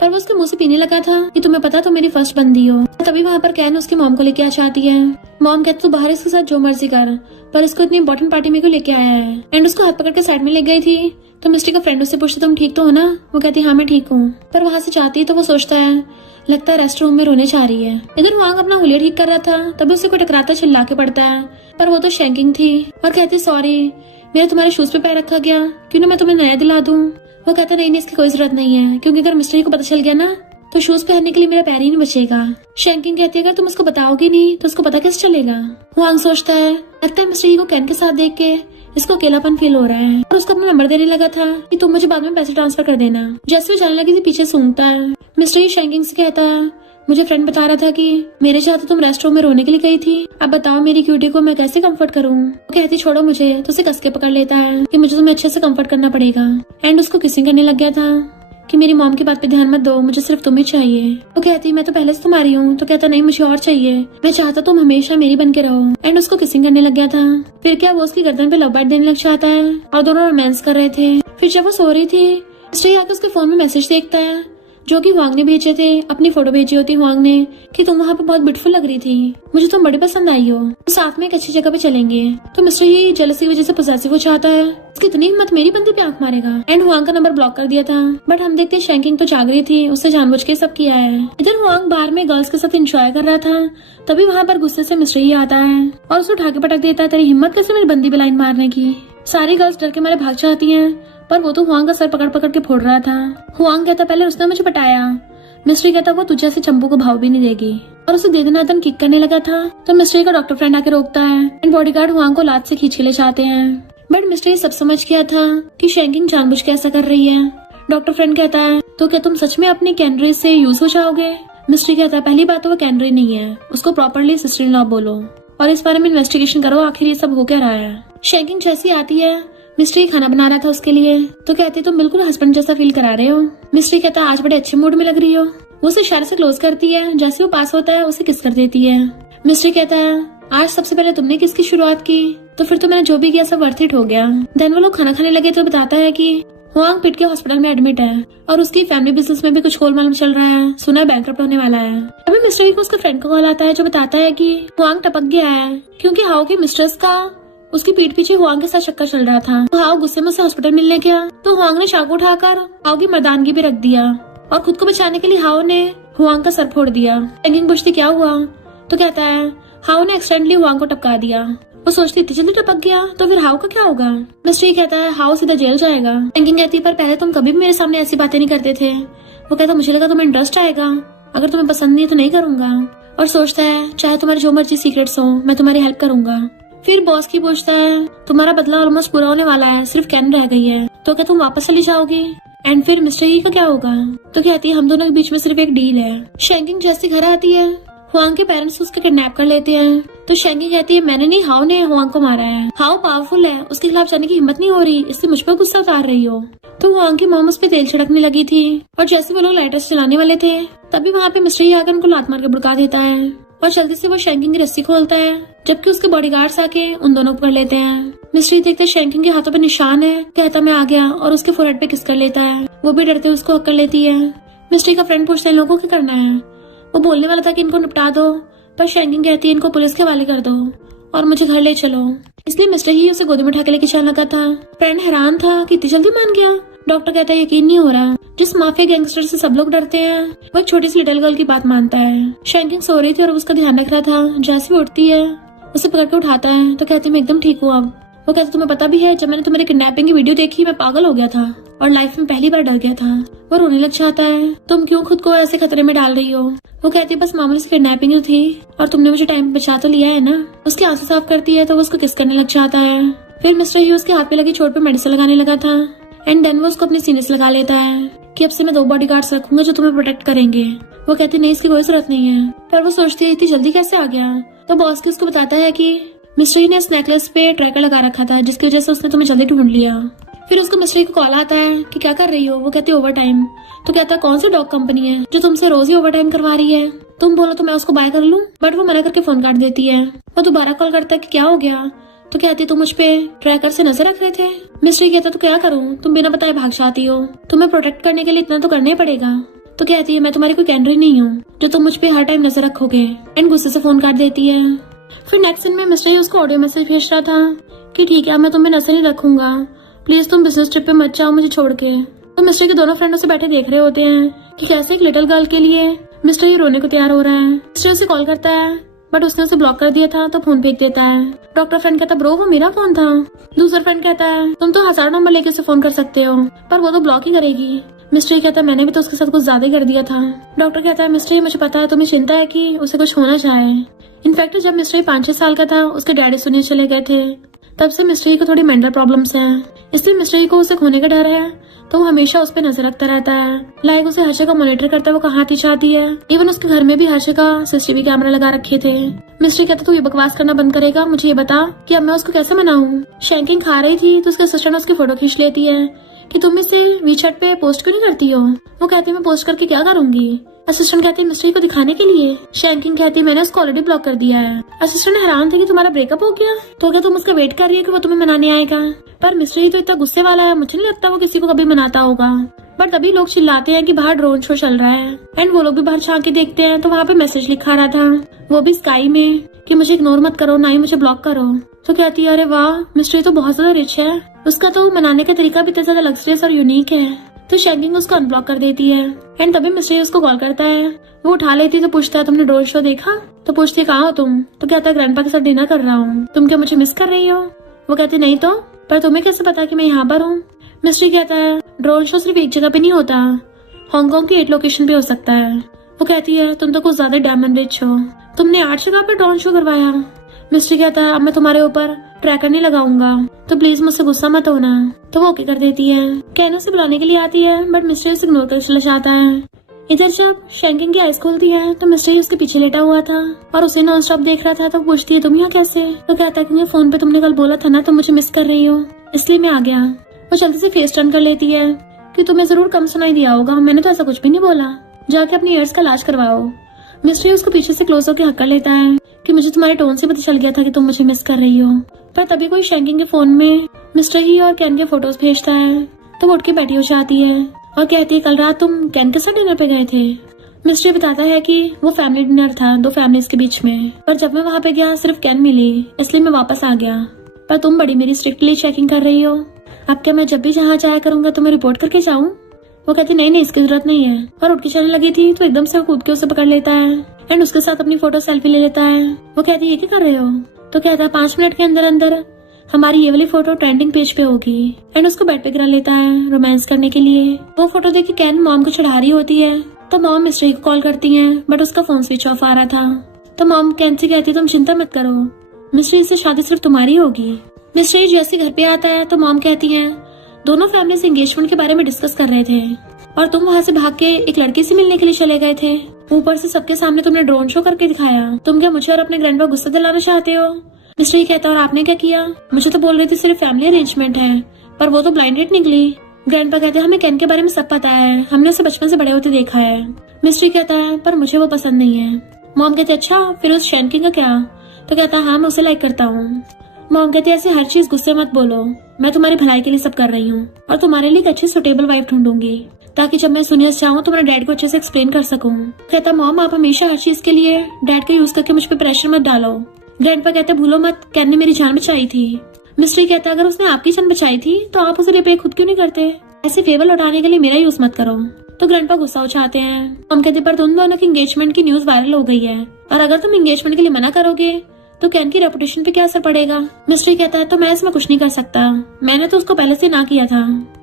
पर वो उसके मुंह से पीने लगा था कि तुम्हें पता तुम मेरी फर्स्ट बंदी हो। तभी वहाँ पर कैन उसकी मॉम को लेके आ जाती है। मॉम कहती तू बाहर इसके साथ जो मर्जी कर, पर इसको इतनी इंपॉर्टेंट पार्टी में क्यों लेके आया है। एंड उसको हाथ पकड़ के साइड में ले गई थी तो मिस्ट्री का फ्रेंड उससे पूछती तुम ठीक तो हो ना? वो कहती हाँ मैं ठीक हूँ। पर वहाँ से जाती तो वो सोचता है लगता है रेस्ट रूम में रोने जा रही है। इधर वांग अपना हुलिया ठीक कर रहा था तभी उसे कोई टकराता चिल्ला के पड़ता है, पर वो तो शैंकिंग थी और कहती सॉरी मेरे तुम्हारे शूज पे पैर रखा गया, क्यों ना मैं तुम्हें नया दिला दूं। वो कहता नहीं इसकी कोई जरूरत नहीं है क्योंकि अगर मिस्ट्री को पता चल गया ना तो शूज पहनने के लिए मेरा पैर ही नहीं बचेगा। शैंकिंग कहती है अगर तुम उसको बताओगी नहीं तो उसको पता कैसे चलेगा। वांग सोचता है लगता है मिस्ट्री को कैन के साथ देख के इसको अकेलापन फील हो रहा है और उसको अपना नंबर देने लगा था कि तुम मुझे बाद में पैसे ट्रांसफर कर देना। जैसे वो जाने लगी थी पीछे सूंघता है। मिस्ट्री शैंकिंग से कहता है मुझे फ्रेंड बता रहा था कि मेरे चाहते तुम रेस्ट रूम में रोने के लिए गई थी, अब बताओ मेरी क्यूटी को मैं कैसे कंफर्ट करूं। वो कहती छोड़ो मुझे तो उसे कस के पकड़ लेता है कि मुझे तुम्हें अच्छे से कंफर्ट करना पड़ेगा। एंड उसको किसिंग करने लग गया था कि मेरी मॉम की बात पे ध्यान मत दो, मुझे सिर्फ तुम ही चाहिए। वो कहती मैं तो पहले से तुम्हारी हूँ। तो कहता नहीं मुझे और चाहिए, मैं चाहता तुम हमेशा मेरी बन के रहो। एंड उसको किसिंग करने लग गया था। फिर क्या वो उसकी गर्दन पे लव बाइट देने लग जाता है और दोनों रोमांस कर रहे थे। फिर जब वो सो रही थी मिस्ट्री आके उसके फोन में मैसेज देखता है जो कि हुआंग ने भेजे थे। अपनी फोटो भेजी होती हुआंग ने कि तुम वहाँ पे बहुत ब्यूटीफुल लग रही थी, मुझे तुम बड़ी पसंद आई हो, तो साथ में एक अच्छी जगह पे चलेंगे। तो मिस्टर ही जेलसी की वजह से पोसेसिव हो जाता है, इसकी इतनी हिम्मत मेरी बंदी पे आंख मारेगा। एंड हुआंग का नंबर ब्लॉक कर दिया था। बट हम देखते शैंकिंग तो जाग रही थी, उससे जानबूझ के सब किया है। इधर हुआंग बाहर में गर्ल्स के साथ एंजॉय कर रहा था तभी वहाँ पर गुस्से से मिस्टर ही आता है और उसे उठा के पटक देता है तेरी हिम्मत कैसे मेरी बंदी पे लाइन मारने की। सारी गर्ल्स डर के मारे भाग जाती है पर वो तो हुआंग का सर पकड़ पकड़ के फोड़ रहा था। हुआंग कहता पहले उसने मुझे पटाया। मिस्ट्री कहता वो तुझे से चंपू को भाव भी नहीं देगी और उसे दे देना तन किक करने लगा था। तो मिस्ट्री का डॉक्टर फ्रेंड आके रोकता है एंड बॉडीगार्ड हुआंग को लात से खींच के ले जाते हैं। बट मिस्ट्री सब समझ गया था कि शैंकिंग जानबूझ के ऐसा कर रही है। डॉक्टर फ्रेंड कहता है तो क्या तुम सच में अपनी कैनरी से यूज हो जाओगे? मिस्ट्री कहता है पहली बात तो वो कैनरी नहीं है, उसको प्रॉपरली सिस्टर इन लॉ बोलो और इस बारे में इन्वेस्टिगेशन करो आखिर ये सब हो क्या रहा है। शैंकिंग जैसी आती है मिस्ट्री खाना बना रहा था उसके लिए तो कहती तुम बिल्कुल हस्बैंड जैसा फील करा रहे हो। मिस्ट्री कहता आज बड़े अच्छे मूड में लग रही हो। वो उसे इशारे से क्लोज करती है, जैसे वो पास होता है उसे किस कर देती है। मिस्ट्री कहता है आज सबसे पहले तुमने किसकी शुरुआत की तो फिर तो मैंने जो भी किया सब वर्थ इट हो गया। देन वो लोग खाना खाने लगे तो बताता है कि हुआंग पिट के हॉस्पिटल में एडमिट है और उसकी फैमिली बिजनेस में भी कुछ गोलमाल चल रहा है, सुना है बैंकरप्ट होने वाला है। अभी मिस्ट्री को उसके फ्रेंड का कॉल आता है जो बताता है कि हुआंग टपक गया है क्योंकि हाउ के मिस्ट्रेस का उसकी पीठ पीछे हुआंग के साथ चक्कर चल रहा था। तो हाउ गुस्से में उसे हॉस्पिटल मिलने गया तो हुआंग ने चाकू उठाकर हाउ की मर्दानगी पे रख दिया और खुद को बचाने के लिए हाउ ने हुआंग का सर फोड़ दिया। शैंकिंग पूछती क्या हुआ तो कहता है हाउ ने एक्सीडेंटली हुआंग को टपका दिया। वो सोचती इतनी जल्दी टपक गया तो फिर हाउ का क्या होगा। मिस्ट्री कहता है हाउ सीधा जेल जाएगा। शैंकिंग कहती है पर पहले तुम कभी भी मेरे सामने ऐसी बातें नहीं करते थे। वो कहता मुझे लगा तुम्हें इंटरेस्ट आएगा, अगर तुम्हें पसंद नहीं है तो नहीं करूंगा। और सोचता है चाहे तुम्हारे जो मर्जी सीक्रेट्स हो मैं तुम्हारी हेल्प करूंगा। फिर बॉस की पूछता है तुम्हारा बदला ऑलमोस्ट पूरा होने वाला है, सिर्फ कैन रह गई है, तो क्या तुम वापस चली जाओगी? एंड फिर मिस्टर ही का क्या होगा? तो कहती है हम दोनों के बीच में सिर्फ एक डील है। शैंकिंग जैसे घर आती है हुआंग के पेरेंट्स उसके किडनैप कर लेते हैं तो शैंकिंग कहती है मैंने नहीं हाउ ने हुआंग को मारा है, हाउ पावरफुल है, उसके खिलाफ जाने की हिम्मत नहीं हो रही, इससे मुझ पर गुस्सा उतार रही हो। तो हुआंग की मॉम उस पे तेल छिड़कने लगी थी और जैसे वो लोग लाइटर से चलाने वाले थे तभी वहाँ पे मिस्टर ही आकर उनको लात मार के भड़का देता है और जल्दी से वो शैंकिंग की रस्सी खोलता है जबकि उसके बॉडीगार्ड्स आके उन दोनों को पकड़ लेते हैं। मिस्ट्री देखते शैंकिंग के हाथों पे निशान है, कहता मैं आ गया और उसके फोरहेड पे किस कर लेता है। वो भी डरते उसको हक कर लेती है। मिस्ट्री का फ्रेंड पूछता है लोगों क्या करना है। वो बोलने वाला था कि इनको निपटा दो पर शैंकिंग कहती है इनको पुलिस के हवाले कर दो और मुझे घर ले चलो। इसलिए मिस्टर ही उसे गोदी में उठा के लेके चलने लगा था। फ्रेंड हैरान था कि इतनी जल्दी मान गया। डॉक्टर कहता है यकीन नहीं हो रहा, जिस माफिया गैंगस्टर से सब लोग डरते हैं वो एक छोटी सी लिटिल गर्ल की बात मानता है। शैंकिंग सो रही थी और उसका ध्यान रख रहा था। जैसे भी उठती है उसे पकड़ के उठाता है तो कहती है मैं एकदम ठीक हूँ अब। वो कहता तुम्हें पता भी है जब मैंने तुम्हारी किडनैपिंग की वीडियो देखी मैं पागल हो गया था और लाइफ में पहली बार डर गया था। वो रोने लग जाता है। तुम क्यों खुद को ऐसे खतरे में डाल रही हो? वो कहती है बस मामूली से किडनैपिंग ही थी और तुमने मुझे टाइम बचा तो लिया है ना। उसके आंसू साफ करती है तो वो उसको किस करने लग जाता है। फिर मिस्टर ह्यूज के हाथ पे लगी चोट पे मेडिसिन लगाने लगा था एंड देन वो उसको अपने सीने से लगा लेता है कि अब से मैं 2 बॉडीगार्ड्स रखूंगा जो तुम्हें प्रोटेक्ट करेंगे। वो कहती नहीं इसकी कोई जरूरत नहीं है। पर वो सोचती है इतनी जल्दी कैसे आ गया। तो बॉस की उसको बताता है कि मिस्टर ही ने इस नेकलेस पे ट्रैकर लगा रखा था जिसकी वजह से उसने तुम्हें जल्दी ढूंढ लिया। फिर उसको मिस्टर को कॉल आता है कि क्या कर रही हो। वो कहती है ओवर टाइम। तो कहता है कौन सी डॉग कंपनी है जो तुमसे रोज ही ओवर टाइम करवा रही है? तुम बोलो तो मैं उसको बाय कर लूं। बट वो मना करके फोन काट देती है। वो दोबारा कॉल करता है कि क्या हो गया। तो कहती तुम मुझ पे ट्रैकर से नजर रख रहे थे। मिस्टर कहता तो क्या करूं, तुम बिना बताए भाग जाती हो। तुम्हें प्रोटेक्ट करने के लिए इतना तो करना ही पड़ेगा। तो कहती है मैं तुम्हारी कोई कैनरी नहीं हूँ जो तुम मुझ पे हर टाइम नजर रखोगे। एंड गुस्से से फोन काट देती है। फिर नेक्स्ट सीन में मिस्टर ही उसको ऑडियो मैसेज भेज रहा था कि ठीक है मैं तुम्हें नजर नहीं रखूंगा, प्लीज तुम बिजनेस ट्रिप पे मत जाओ मुझे छोड़ के। तो मिस्टर के दोनों फ्रेंड उसे बैठे देख रहे होते हैं कि कैसे एक लिटिल गर्ल के लिए मिस्टर ही रोने को तैयार हो रहा है। मिस्टर उसे कॉल करता है बट उसने उसे ब्लॉक कर दिया था तो फोन फेंक देता है। डॉक्टर फ्रेंड कहता ब्रो वो मेरा फोन था। दूसरा फ्रेंड कहता है तुम तो 1000 नंबर लेके उसे फोन कर सकते हो पर वो तो ब्लॉक ही करेगी। मिस्टर कहता है मैंने भी तो उसके साथ कुछ ज्यादा ही कर दिया था। डॉक्टर कहता है मिस्टर मुझे पता है तुम्हें चिंता है कि उसे कुछ होना चाहे। इनफैक्ट जब मिस्टर 5-6 साल का था उसके डैडी सुनिए चले गए थे तब से मिस्टर को थोड़ी मेंटल प्रॉब्लम्स हैं। इसलिए मिस्टर को उसे खोने का डर है तो वो हमेशा उस पर नजर रखता रहता है। लाइक उसे हर जगह मॉनिटर करता है वो कहाँ आती जाती है। इवन उसके घर में भी हर जगह सीसीटीवी कैमरा लगा रखे थे। मिस्टर कहता तू ये बकवास करना बंद करेगा, मुझे ये बता कि अब मैं उसको कैसे मनाऊं। शैंकिंग खा रही थी तो उसके असिस्टेंट उसकी फोटो खींच लेती है कि तुम इसे वीचैट पे पोस्ट क्यों नहीं करती हो। वो कहती है मैं पोस्ट करके क्या करूंगी। असिस्टेंट कहती है मिस्टर को दिखाने के लिए। शैंकिंग कहती है मैंने उसको ऑलरेडी ब्लॉक कर दिया है। असिस्टेंट हैरान थे कि तुम्हारा ब्रेकअप हो गया तो क्या तुम उसका वेट कर रही है कि वो तुम्हें मनाने आएगा। पर मिस्टर तो इतना गुस्से वाला है, मुझे नहीं लगता वो किसी को कभी मनाता होगा। बट तभी लोग चिल्लाते हैं कि बाहर ड्रोन शो चल रहा है एंड वो लोग भी बाहर झांक के देखते हैं तो वहाँ पे मैसेज लिखा रहा था वो भी स्काई में कि मुझे इग्नोर मत करो ना ही मुझे ब्लॉक करो। तो कहती है अरे वाह मिस्टर तो बहुत ज्यादा रिच है, उसका तो मनाने का तरीका भी इतना ज्यादा लग्जरियस और यूनिक है। तो शैंकिंग उसको अनब्लॉक कर देती है एंड तभी मिस्टर उसको कॉल करता है। वो उठा लेती तो पूछता है तुमने ड्रोन शो देखा। तो पूछती है कहाँ हो तुम। तो कहता है ग्रैंडपा के साथ डिनर कर रहा हूँ, तुम क्या मुझे मिस कर रही हो। वो कहती नहीं तो, पर तुम्हें कैसे पता कि मैं यहाँ पर हूँ। मिस्टर कहता है ड्रोन शो सिर्फ एक जगह पे नहीं होता, हांगकांग की 8 लोकेशन पे हो सकता है। वो कहती है तुम तो कुछ ज्यादा डायमंड रिच हो, तुमने 8 जगह पर ड्रोन शो करवाया। मिस्टर कहता है अब मैं तुम्हारे ऊपर ट्रैकर नहीं लगाऊंगा तो प्लीज मुझसे गुस्सा मत होना। तो वो ओके कर देती है। कैनो से बुलाने के लिए आती है बट मिस्टर उसे इग्नोर कर चला जाता है। इधर जब शैंकिंग की आइज खुलती है तो मिस्टर उसके पीछे लेटा हुआ था और उसे नॉन स्टॉप देख रहा था। तो पूछती है तुम यहाँ कैसे। तो कहता है क्योंकि फोन पे तुमने कल बोला था ना तुम मुझे मिस कर रही हो इसलिए मैं आ गया। वो जल्दी से फेस टर्न कर लेती है कि तुम्हें जरूर कम सुनाई दिया होगा, मैंने तो ऐसा कुछ भी नहीं बोला, जाके अपनी ईयर्स का इलाज करवाओ। मिस्टर उसको पीछे से क्लोज होकर हक कर लेता है कि मुझे तुम्हारे टोन से पता चल गया था कि तुम मुझे मिस कर रही हो। पर तभी कोई शैंकिंग के फोन में मिस्टर ही और कैन के फोटोज भेजता है तो वो उठ के बैठी हो जाती है और कहती है कल रात तुम कैन के साथ डिनर पे गए थे। मिस्टर बताता है कि वो फैमिली डिनर था 2 फैमिलीज के बीच में, पर जब मैं वहाँ पे गया सिर्फ कैन मिली इसलिए मैं वापस आ गया। पर तुम बड़ी मेरी स्ट्रिक्टली चेकिंग कर रही हो, अब क्या मैं जब भी जहाँ जाया करूंगा तुम्हें रिपोर्ट करके जाऊँ। वो कहती नहीं इसकी जरूरत नहीं है। और उठ के चलने लगी थी तो एकदम से वो कूद के उसे पकड़ लेता है एंड उसके साथ अपनी फोटो सेल्फी ले लेता है। वो कहती है ये क्या कर रहे हो। तो कहता है 5 मिनट के अंदर अंदर हमारी ये वाली फोटो ट्रेंडिंग पेज पे होगी एंड उसको बेड पे गिरा लेता है रोमांस करने के लिए। वो फोटो देख के कैन मॉम को चढ़ा रही होती है तो मॉम मिस्टर को कॉल करती है बट उसका फोन स्विच ऑफ आ रहा था। तो मॉम कैन से कहती है तुम चिंता मत करो, मिस्टर से शादी सिर्फ तुम्हारी होगी। मिस्टर जैसे घर पे आता है तो मॉम कहती है दोनों फैमिली से एंगेजमेंट के बारे में डिस्कस कर रहे थे और तुम वहाँ से भाग के एक लड़की से मिलने के लिए चले गए थे। ऊपर से सबके सामने तुमने ड्रोन शो करके दिखाया। तुम क्या मुझे और अपने ग्रैंडपा गुस्सा दिलाना चाहते हो। मिस्टर कहता है और आपने क्या किया। मुझे तो बोल रही थी सिर्फ फैमिली अरेंजमेंट है पर वो तो ब्लाइंड डेट निकली। ग्रैंडपा कहते हैं हमें कैन के बारे में सब पता है, हमने उसे बचपन से बड़े होते देखा है। मिस्टर कहता है पर मुझे वो पसंद नहीं है। मॉम कहते अच्छा फिर उस शैंकिंग का क्या। तो कहता है हाँ मैं उसे लाइक करता हूँ। मॉम कहती है ऐसे हर चीज गुस्से मत बोलो, मैं तुम्हारी भलाई के लिए सब कर रही हूँ और तुम्हारे लिए एक अच्छी सुटेबल वाइफ ढूंढूंगी ताकि जब मैं सुनियस चाहूँ तो मेरे डैड को अच्छे से एक्सप्लेन कर सकूँ। कहता मॉम आप हमेशा हर चीज के लिए डैड का यूज करके मुझ पे प्रेशर मत डालो, ग्रैंडपा कहते हैं भूलो मत, कैन ने मेरी जान बचाई थी। मिस्ट्री कहता है अगर उसने आपकी जान बचाई थी तो आप उसे रिप्ले खुद क्यों नहीं करते? ऐसे फेवर लौटाने के लिए मेरा यूज मत करो। तो ग्रैंडपा गुस्सा हो जाते हैं। हम कहते पर तुम दोनों की एंगेजमेंट की न्यूज वायरल हो गई है और अगर तुम एंगेजमेंट के लिए मना करोगे तो कैन की रेपुटेशन पे क्या असर पड़ेगा? मिस्ट्री कहता है तो मैं इसमें कुछ नहीं कर सकता, मैंने तो उसको पहले से ना किया था,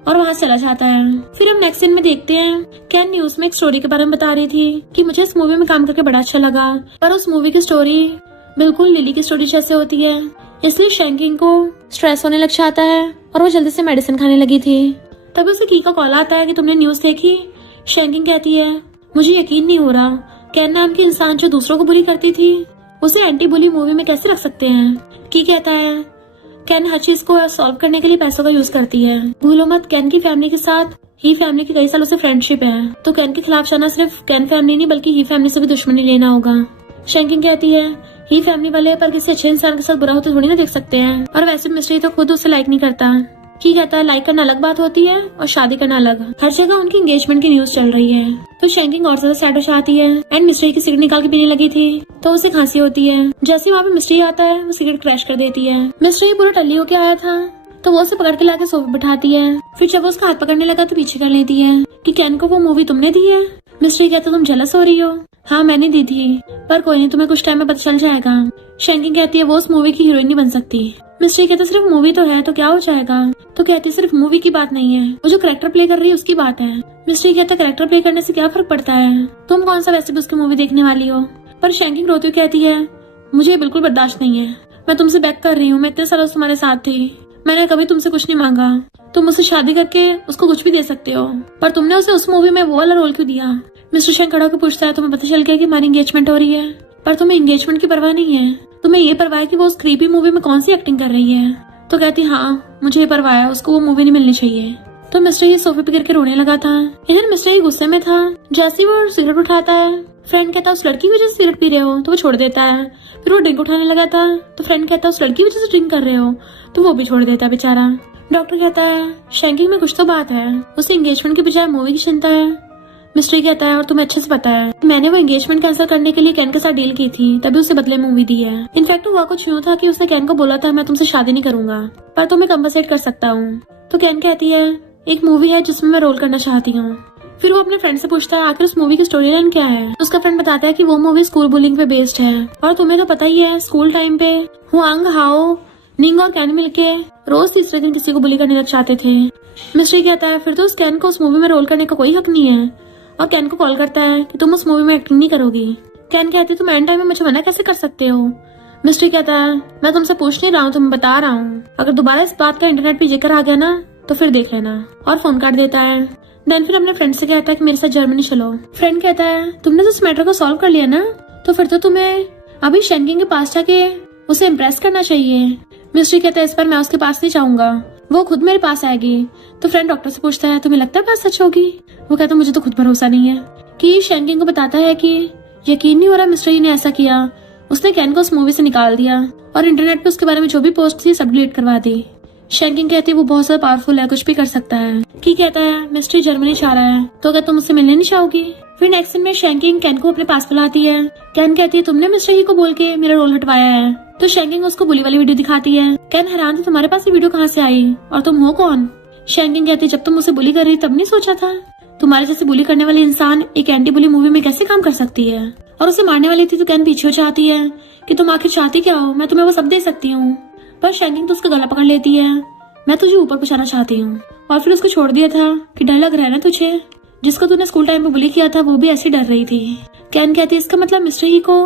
और वहाँ चला जाता है। फिर हम नेक्स्ट सीन में देखते हैं कैन न्यूज में एक स्टोरी के बारे में बता रही थी कि मुझे इस मूवी में काम करके बड़ा अच्छा लगा, पर उस मूवी की स्टोरी बिल्कुल लिली की स्टोरी जैसे होती है, इसलिए शैंकिंग को स्ट्रेस होने लग जाता है और वो जल्दी से मेडिसिन खाने लगी थी। तभी उसे की का कॉल आता है कि तुमने न्यूज देखी? शैंकिंग कहती है मुझे यकीन नहीं हो रहा, कैन नाम की इंसान जो दूसरों को बुली करती थी उसे एंटी बुली मूवी में कैसे रख सकते हैं? की कहता है कैन हर चीज को सॉल्व करने के लिए पैसों का यूज करती है। भूलो मत कैन की फैमिली के साथ ही फैमिली की कई सालों से फ्रेंडशिप है, तो कैन के खिलाफ जाना सिर्फ कैन फैमिली नहीं बल्कि ही फैमिली से भी दुश्मनी लेना होगा। शैंकिंग कहती है ही फैमिली वाले पर किसी अच्छे इंसान के साथ बुरा होते थोड़ी ना देख सकते हैं, और वैसे मिस्ट्री तो खुद उसे लाइक नहीं करता। की कहता है लाइक करना अलग बात होती है और शादी करना अलग। हर जगह उनकी एंगेजमेंट की न्यूज चल रही है तो शैंकिंग और ज्यादा सैड हो जाती है एंड मिस्ट्री की सिगरेट निकाल के पीने लगी थी तो उसे खांसी होती है। जैसे वहाँ पे मिस्ट्री आता है वो सिगरेट क्रैश कर देती है। मिस्ट्री पूरा टल्ली होके आया था तो वो उसे पकड़ के लाके सोफे बिठाती है। फिर जब वो उसका हाथ पकड़ने लगा तो पीछे कर लेती है कि कैन को वो मूवी तुमने दी है? मिस्ट्री कहता तुम जेलस हो रही हो? हाँ मैंने दी थी, पर कोई नहीं, तुम्हें कुछ टाइम में पता चल जाएगा। शैंकिंग कहती है वो उस मूवी की हीरोइन नहीं बन सकती। मिस्ट्री कहता सिर्फ मूवी तो है तो क्या हो जाएगा? तो कहती सिर्फ मूवी की बात नहीं है, वो जो कैरेक्टर प्ले कर रही है उसकी बात है। मिस्ट्री कहता कैरेक्टर प्ले करने से क्या फर्क पड़ता है, तुम कौन सा वैसे भी उसकी मूवी देखने वाली हो? पर शैंकिंग रोती हुई कहती है मुझे बिल्कुल बर्दाश्त नहीं है, मैं तुमसे बैक कर रही हूँ, मैं इतने सालों से तुम्हारे साथ थी, मैंने कभी तुमसे कुछ नहीं मांगा, तुम मुझसे शादी करके उसको कुछ भी दे सकते हो, पर तुमने उसे उस मूवी में वो वाला रोल क्यों दिया? मिस्टर शैंक खड़ा होकर पूछता है तुम्हें पता चल गया कि हमारी एंगेजमेंट हो रही है, पर तुम्हें एंगेजमेंट की परवाह नहीं है, तुम्हें ये परवाह है कि वो उस क्रीपी मूवी में कौन सी एक्टिंग कर रही है? तो कहती हाँ मुझे ये परवाह है, उसको वो मूवी नहीं मिलनी चाहिए। तो मिस्टर ये सोफे पे गिर के रोने लगा था। इधर मिस्टर ये गुस्से में था। जैसे वो सिगरेट उठाता है, फ्रेंड कहता है उस लड़की की वजह से सिगरेट पी रहे हो, तो वो छोड़ देता है। फिर वो ड्रिंक उठाने लगा था तो फ्रेंड कहता है उस लड़की की वजह से ड्रिंक कर रहे हो, तो वो भी छोड़ देता है बेचारा। डॉक्टर कहता है शैंकिंग में कुछ तो बात है, उसे एंगेजमेंट की बजाय मूवी की चिंता है। मिस्ट्री कहता है और तुम्हें अच्छे से पता है मैंने वो एंगेजमेंट कैंसिल करने के लिए कैन के साथ डील की थी, तभी उसे बदले मूवी दी है। इनफैक्ट हुआ कुछ यूँ था कि उसने कैन को बोला था मैं तुमसे शादी नहीं करूंगा, पर तुम्हें कंपनसेट कर सकता हूँ। तो कैन कहती है एक मूवी है जिसमें मैं रोल करना चाहती हूँ। फिर वो अपने फ्रेंड से पूछता है आखिर उस मूवी की स्टोरी लाइन क्या है। उसका फ्रेंड बताता है कि वो मूवी स्कूल बुलिंग पे बेस्ड है, और तुम्हें तो पता ही है स्कूल टाइम पे हुआंग हाओ, निंग और कैन मिलके रोज तीसरे दिन किसी को बुली करने लग जाते थे। मिस्ट्री कहता है फिर तो उस कैन को उस मूवी में रोल करने का कोई हक नहीं है, और कैन को कॉल करता है कि तुम उस मूवी में एक्टिंग नहीं करोगी। कैन कहती तुम एंड टाइम में मुझे मना कैसे कर सकते हो? मिस्ट्री कहता है मैं तुमसे पूछ नहीं रहा हूँ, तुम्हें बता रहा हूँ, अगर दोबारा इस बात का इंटरनेट पे जिक्र आ गया ना तो फिर देख लेना, और फोन काट देता है। देन फिर अपने फ्रेंड से कहता है कि मेरे साथ जर्मनी चलो। फ्रेंड कहता है तुमने तो इस मैटर को सॉल्व कर लिया ना, तो फिर तो तुम्हें अभी शैंकिंग के पास जाके उसे इम्प्रेस करना चाहिए। मिस्ट्री कहता है इस बार मैं उसके पास नहीं जाऊंगा, वो खुद मेरे पास आएगी। तो फ्रेंड डॉक्टर से पूछता है तुम्हें लगता है बात सच होगी? वो कहता है मुझे तो खुद भरोसा नहीं है। कि शैंकिंग को बताता है कि यकीन नहीं हो रहा मिस्ट्री ने ऐसा किया, उसने कैन को उस मूवी से निकाल दिया और इंटरनेट पे उसके बारे में जो भी पोस्ट थी सब डिलीट करवा दी। शैंकिंग कहती है वो बहुत ज्यादा पावरफुल है, कुछ भी कर सकता है। की कहता है मिस्ट्री जर्मनी जा रहा है, तो क्या तुम उससे मिलने नहीं चाहोगी? फिर नेक्स्ट सीन में शैंकिंग कैन को अपने पास बुलाती है। कैन कहती है तुमने मिस्ट्री को बोल के मेरा रोल हटवाया है। तो शैंकिंग उसको बुली वाली वीडियो दिखाती है। कैन हैरान थी तुम्हारे पास ये वीडियो कहाँ से आई और तुम हो कौन? शैंकिंग कहती है जब तुम मुझे बुली कर रही तब नहीं सोचा था, तुम्हारे जैसे बुली करने वाले इंसान एक एंटी बुली मूवी में कैसे काम कर सकती है, और उसे मारने वाली थी। तो कैन पीछे हो जाती है कि तुम आखिर चाहती क्या हो, मैं तुम्हें वो सब दे सकती हूँ। पर शैंकिंग तो उसका गला पकड़ लेती है, मैं तुझे ऊपर पहुंचाना चाहती हूँ। और फिर उसको छोड़ दिया था कि डर लग रहा है ना तुझे, जिसको तूने स्कूल टाइम में बुली किया था वो भी ऐसे डर रही थी। कैन कहती है इसका मतलब मिस्ट्री को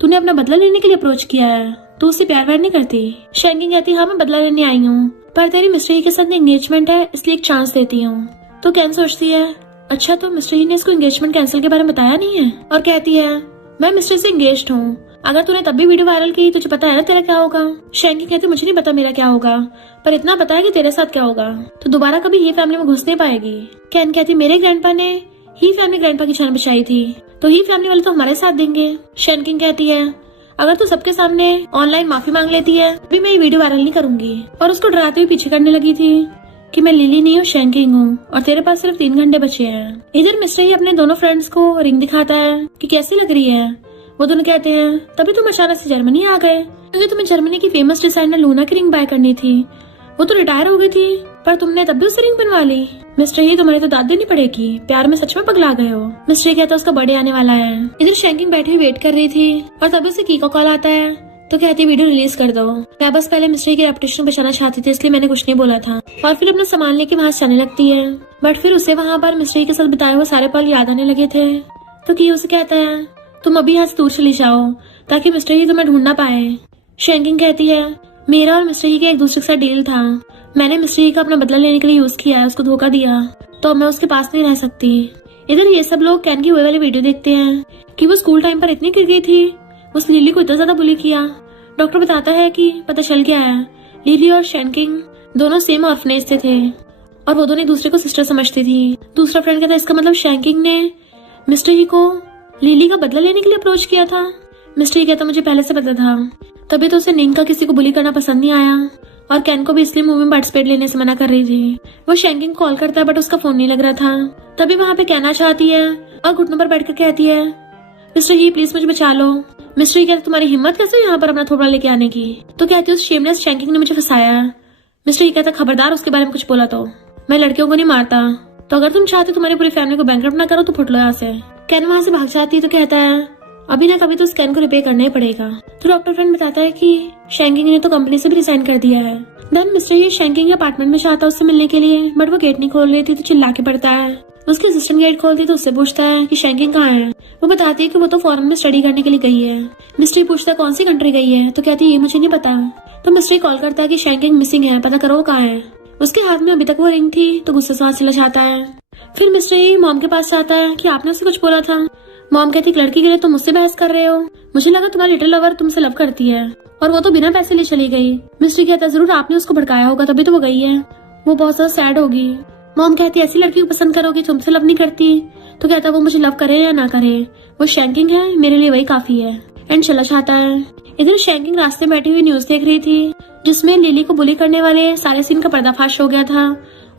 तूने अपना बदला लेने के लिए अप्रोच किया है, तू उससे प्यार व्यार नहीं करती। शैंकिंग कहती है हाँ मैं बदला लेने आई हूँ, पर तेरी मिस्ट्री के साथ एंगेजमेंट है इसलिए एक चांस देती हूँ। तो कैन सोचती है अच्छा तो मिस्ट्री ने इसको एंगेजमेंट कैंसिल के बारे में बताया नहीं है, और कहती है मैं मिस्ट्री से एंगेज्ड हूँ, अगर तूने तब भी वीडियो वायरल की तुझे पता है ना तेरा क्या होगा। शैंकिंग कहती मुझे नहीं पता मेरा क्या होगा, पर इतना पता है कि तेरे साथ क्या होगा, तो दोबारा कभी ही फैमिली में घुस नहीं पाएगी। कैन कहती मेरे ग्रैंडपा ने ही फैमिली ग्रैंडपा की जान बचाई थी, तो ही फैमिली वाले तो हमारे साथ देंगे। शैंकिंग कहती है अगर तू सबके सामने ऑनलाइन माफी मांग लेती है अभी मैं ये वीडियो वायरल नहीं करूंगी, और उसको डराते हुए पीछे करने लगी थी कि मैं लिली नहीं हूँ शैंकिंग हूँ, और तेरे पास सिर्फ 3 घंटे बचे हैं। इधर मिस्टर ही अपने दोनों फ्रेंड्स को रिंग दिखाता है कि कैसी लग रही है। वो दोनों कहते हैं तभी तुम अचानक से जर्मनी आ गए क्योंकि तुम्हें जर्मनी की फेमस डिजाइनर लूना की रिंग बाय करनी थी। वो तो रिटायर हो गई थी पर तुमने तब भी उससे रिंग बनवा ली। मिस्टर ही तुम्हारी तो दाद देनी पड़ेगी, प्यार में सच में पगला गए हो। मिस्टर कहता है उसका बर्थडे आने वाला है। इधर शैंकिंग बैठी हुई वेट कर रही थी और तभी उसे की का कॉल आता है तो कहती है वीडियो रिलीज कर दो। मैं बस पहले मिस्टर की रेपुटेशन बचाना चाहती थी इसलिए मैंने कुछ नहीं बोला था। और फिर अपना सामान लेके वहाँ से जाने लगती है बट फिर उसे वहाँ पर मिस्टर के साथ बिताए हुए सारे पल याद आने लगे थे। तो की उसे कहता है तुम अभी यहाँ से दूर चली जाओ ताकि मिस्टर ही तुम्हें ढूंढ ना पाए। शैंकिंग कहती है मेरा और मिस्टर ही का एक दूसरे के साथ डील था, मैंने मिस्टर ही का अपना बदला लेने के लिए यूज किया, उसको धोखा दिया तो मैं उसके पास नहीं रह सकती। इधर ये सब लोग कैन की हुए वाली वीडियो देखते हैं कि वो स्कूल टाइम पर इतनी गिर गई थी, उस लिली को इतना ज्यादा बुली किया। डॉक्टर बताता है कि पता चल गया है लिली और शैंकिंग दोनों सेम ऑर्फनेज से थे और वो दोनों एक दूसरे को सिस्टर समझती थी। दूसरा फ्रेंड कहता है इसका मतलब शैंकिंग ने मिस्टर ही को लिली का बदला लेने के लिए अप्रोच किया था। मिस्टर ही कहता मुझे पहले से पता था, तभी तो उसे निंग का किसी को बुली करना पसंद नहीं आया और कैन को भी इसलिए मूवी में पार्टिसिपेट लेने से मना कर रही थी। वो शैंकिंग कॉल करता है बट उसका फोन नहीं लग रहा था। तभी वहाँ पे कहना चाहती है और घुटनों पर बैठकर कहती है मिस्टर ही प्लीज मुझे बचा लो। मिस्टर ही कहता तुम्हारी हिम्मत कैसे यहाँ पर अपना थोपड़ा लेके आने की। तो कहती है उस शेमलेस शैंकिंग ने मुझे फंसाया। मिस्टर ही कहता खबरदार उसके बारे में कुछ बोला तो मैं लड़कियों को नहीं मारता, तो अगर तुम चाहते तुम्हारी पूरी फैमिली को बैंकरप्ट ना करो तो फुट लो यहाँ से। कैन वहाँ से भाग जाती है तो कहता है अभी ना कभी तो उस कैन को रिपेयर करना ही पड़ेगा। तो डॉक्टर फ्रेंड बताता है कि शैंकिंग ने तो कंपनी से भी रिजाइन कर दिया है। देन मिस्टर ही शैंकिंग के अपार्टमेंट में चाहता है उससे मिलने के लिए बट वो गेट नहीं खोल रही थी तो चिल्ला के पड़ता है। उसकी असिस्टेंट गेट खोलती तो उससे पूछता है कि शैंकिंग कहाँ है। वो बताती है कि वो तो फॉरेन में स्टडी करने के लिए गई है। मिस्टर पूछता है कौन सी कंट्री गई है, तो कहती है ये मुझे नहीं पता। तो मिस्टर कॉल करता है कि शैंकिंग मिसिंग है, पता करो वो कहाँ है। उसके हाथ में अभी तक वो रिंग थी तो गुस्से से वहाँ चला जाता है। फिर मिस्टर ही मॉम के पास जाता है कि आपने उसे कुछ बोला था। मॉम कहती लड़की के लिए तुम मुझसे बहस कर रहे हो, मुझे लगा तुम्हारी लिटिल लवर तुमसे लव करती है और वो तो बिना पैसे लिए चली गई। मिस्टर कहता है जरूर आपने उसको भड़काया होगा तभी तो वो गई है, वो बहुत ज्यादा सैड होगी। मॉम कहती है ऐसी लड़की को पसंद करोगी तुमसे लव नहीं करती। तो कहता है वो मुझे लव करे या ना करे, वो शैंकिंग है, मेरे लिए वही काफी है। एंड चला जाता है। इधर शैंकिंग रास्ते में बैठी हुई न्यूज देख रही थी जिसमें लिली को बुली करने वाले सारे सीन का पर्दाफाश हो गया था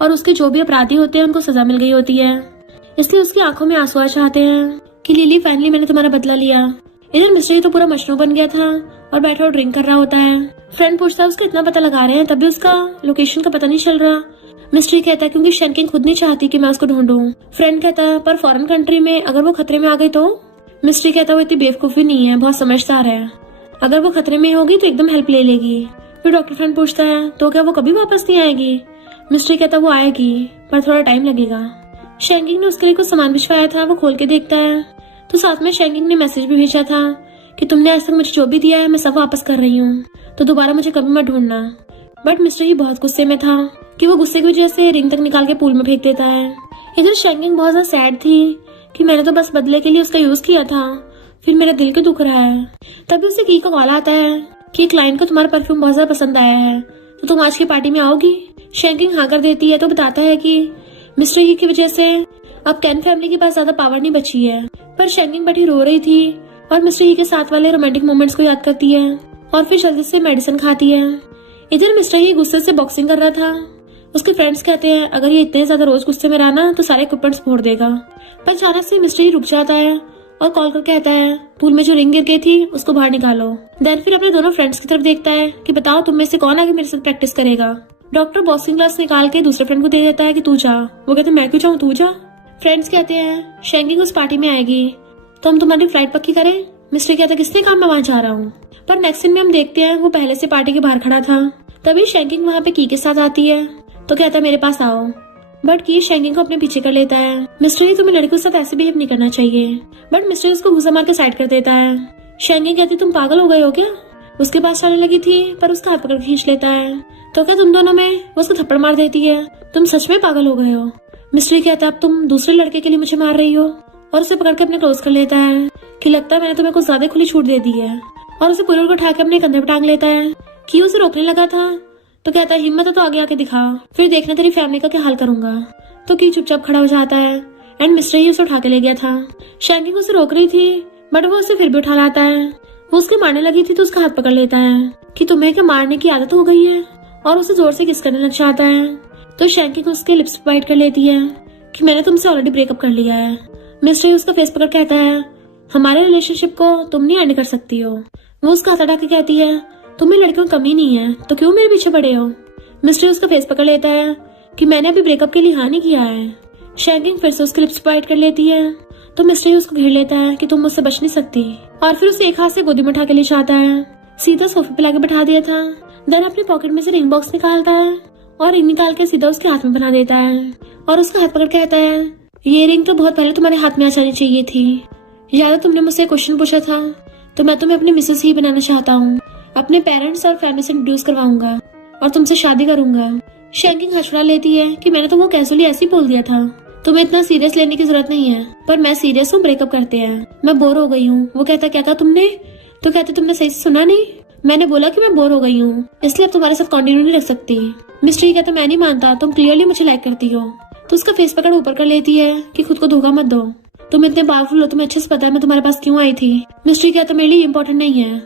और उसके जो भी अपराधी होते हैं उनको सजा मिल गई होती है। इसलिए उसकी आंखों में आंसू आ जाते हैं कि लिली फाइनली मैंने तुम्हारा बदला लिया। इधर मिस्टर तो पूरा मजनू बन गया था और बैठा और ड्रिंक कर रहा होता है। फ्रेंड पूछता है उसका इतना पता लगा रहे हैं तभी उसका लोकेशन का पता नहीं चल रहा। मिस्टर कहता है क्योंकि शैंकिंग खुद नहीं चाहती कि मैं उसको ढूंढूं। फ्रेंड कहता है पर फॉरेन कंट्री में अगर वो खतरे में आ गई तो। मिस्टर कहता है वो इतनी बेवकूफ भी नहीं है, बहुत समझदार है, अगर वो खतरे में होगी तो एकदम हेल्प ले लेगी। फिर डॉक्टर फ्रेंड पूछता है तो क्या वो कभी वापस नहीं आएगी। मिस्टर कहता है वो आएगी पर थोड़ा टाइम लगेगा। शैंकिंग ने उसके लिए कुछ सामान भिजवाया था, वो खोल के देखता है तो साथ में शैंकिंग ने मैसेज भी भेजा था कि तुमने आज तक मुझे जो भी दिया है मैं सब वापस कर रही हूँ, तो दोबारा मुझे कभी मत ढूंढना। बट मिस्टर ही बहुत गुस्से में था कि वो गुस्से की वजह से रिंग तक निकाल के पूल में फेंक देता है। इधर शैंकिंग बहुत ज्यादा सैड थी कि मैंने तो बस बदले के लिए उसका यूज किया था, फिर मेरा दिल क्यों दुख रहा है। तभी उसे की का कॉल आता है कि क्लाइंट को तुम्हारा परफ्यूम बहुत ज्यादा पसंद आया है, तो तुम आज की पार्टी में आओगी। शैंकिंग हाँ कर देती है तो बताता है कि मिस्टर ही की वजह से अब कैन फैमिली के पास ज्यादा पावर नहीं बची है। पर शैंकिंग बैठी रो रही थी और मिस्टर ही के साथ वाले रोमांटिक मोमेंट्स को याद करती है और फिर जल्दी से मेडिसिन खाती है। इधर मिस्टर ही गुस्से से बॉक्सिंग कर रहा था। उसके फ्रेंड्स कहते हैं अगर ये इतने ज्यादा रोज गुस्से में रहा ना तो सारे इक्विपमेंट्स फोड़ देगा। पर अचानक से मिस्टर ही रुक जाता है और कॉल कर कहता है पूल में जो रिंग गिर गई थी उसको बाहर निकालो। देन फिर अपने दोनों फ्रेंड्स की तरफ देखता है कि बताओ तुम में से कौन आगे मेरे साथ प्रैक्टिस करेगा। डॉक्टर बॉक्सिंग ग्लास निकाल के दूसरे फ्रेंड को दे देता है कि तू जा। वो कहते मैं क्यों जाऊँ, तू जा। फ्रेंड्स कहते हैं शैंकिंग उस पार्टी में आएगी तो हम तुम्हारी फ्लाइट पक्की करें। मिस्टर कहता है किसने कहा मैं वहाँ जा रहा हूँ। पर नेक्स्ट सीन में हम देखते हैं वो पहले से पार्टी के बाहर खड़ा था। तभी शैंकिंग वहाँ पे की के साथ आती है तो कहता है मेरे पास आओ। बट की शैंकिंग को अपने पीछे कर लेता है। मिस्टर ही तुम्हें लड़कियों के साथ ऐसे बिहेव नहीं करना चाहिए। बट मिस्टर उसको घुसा मार के साइड कर देता है। शैंकिंग कहती तुम पागल हो गए हो क्या। उसके पास चलने लगी थी पर उसका हाथ पकड़ खींच लेता है तो क्या तुम दोनों में वो उसको थप्पड़ मार देती है। तुम सच में पागल हो गए हो। मिस्टर कहता है अब तुम दूसरे लड़के के लिए मुझे मार रही हो और उसे पकड़ के अपने क्लोज कर लेता है कि लगता है मैंने तुम्हें कुछ ज्यादा खुली छूट दे दी है और उसे पूरे को उठा के अपने कंधे पर टांग लेता है। कि उसे रोकने लगा था तो कहता है हिम्मत है तो आगे आके दिखा, फिर देखना तेरी फैमिली का क्या हाल करूंगा। तो की चुपचाप खड़ा हो जाता है एंड मिस्टर ही उसे उठा के ले गया था। शैंकिंग उसे रोक रही थी बट वो उसे फिर भी उठा लाता है। वो उसके मारने लगी थी तो उसका हाथ पकड़ लेता है कि तुम्हें क्या मारने की आदत हो गई है और उसे जोर से किस करने लग जाता है। तो शैंकिंग उसके लिप्स बाइट कर लेती है कि मैंने तुमसे ऑलरेडी ब्रेकअप कर लिया है। मिस्टर ही उसका फेस पकड़ कहता है हमारे रिलेशनशिप को तुम नहीं एंड कर सकती हो। वो उसका हाथ हटा के कहती है, तुम्हें लड़कियों की कमी नहीं है तो क्यों मेरे पीछे पड़े हो। मिस्ट्री उसका फेस पकड़ लेता है कि मैंने अभी ब्रेकअप के लिए हाँ नहीं किया है। शैंकिंग फिर से उसके लिप्स बाइट कर लेती है तो मिस्ट्री उसको घेर लेता है कि तुम मुझसे बच नहीं सकती, और फिर उसे एक हाथ से गोदी में उठा के ले जाता है। सीधा सोफे पे लाके बैठा दिया था। देन अपने पॉकेट में से रिंग बॉक्स निकालता है और रिंग निकाल के सीधा उसके हाथ में बना देता है और उसका हाथ पकड़ कहता है, ये रिंग तो बहुत पहले तुम्हारे हाथ में आ जानी चाहिए थी। याद है तुमने मुझसे क्वेश्चन पूछा था, तो मैं तुम्हें अपनी मिसेस ही बनाना चाहता हूँ। अपने पेरेंट्स और फैमिली से इंट्रोड्यूस करवाऊंगा और तुमसे शादी करूंगा। शैंकिंग हंसड़ा लेती है कि मैंने तो वो कैजुअली ऐसे ही बोल दिया था, तुम्हें इतना सीरियस लेने की जरूरत नहीं है। पर मैं सीरियस हूँ, ब्रेकअप करते हैं, मैं बोर हो गई हूँ। वो कहता, क्या कहा तुमने? तो कहते, तुमने सही से सुना नहीं, मैंने बोला कि मैं बोर हो गई हूँ, इसलिए अब तुम्हारे साथ कंटिन्यू नहीं रख सकती। मिस्ट्री कहता, मैं नहीं मानता, तुम क्लियरली मुझे लाइक करती हो। तो उसका फेस पकड़ ऊपर कर लेती है कि खुद को धोखा मत दो, तुम इतने पावरफुल हो, तुम्हें अच्छे से पता है मैं तुम्हारे पास क्यों आई थी। मिस्ट्री कहता, मेरे लिए इम्पोर्टेंट नहीं है,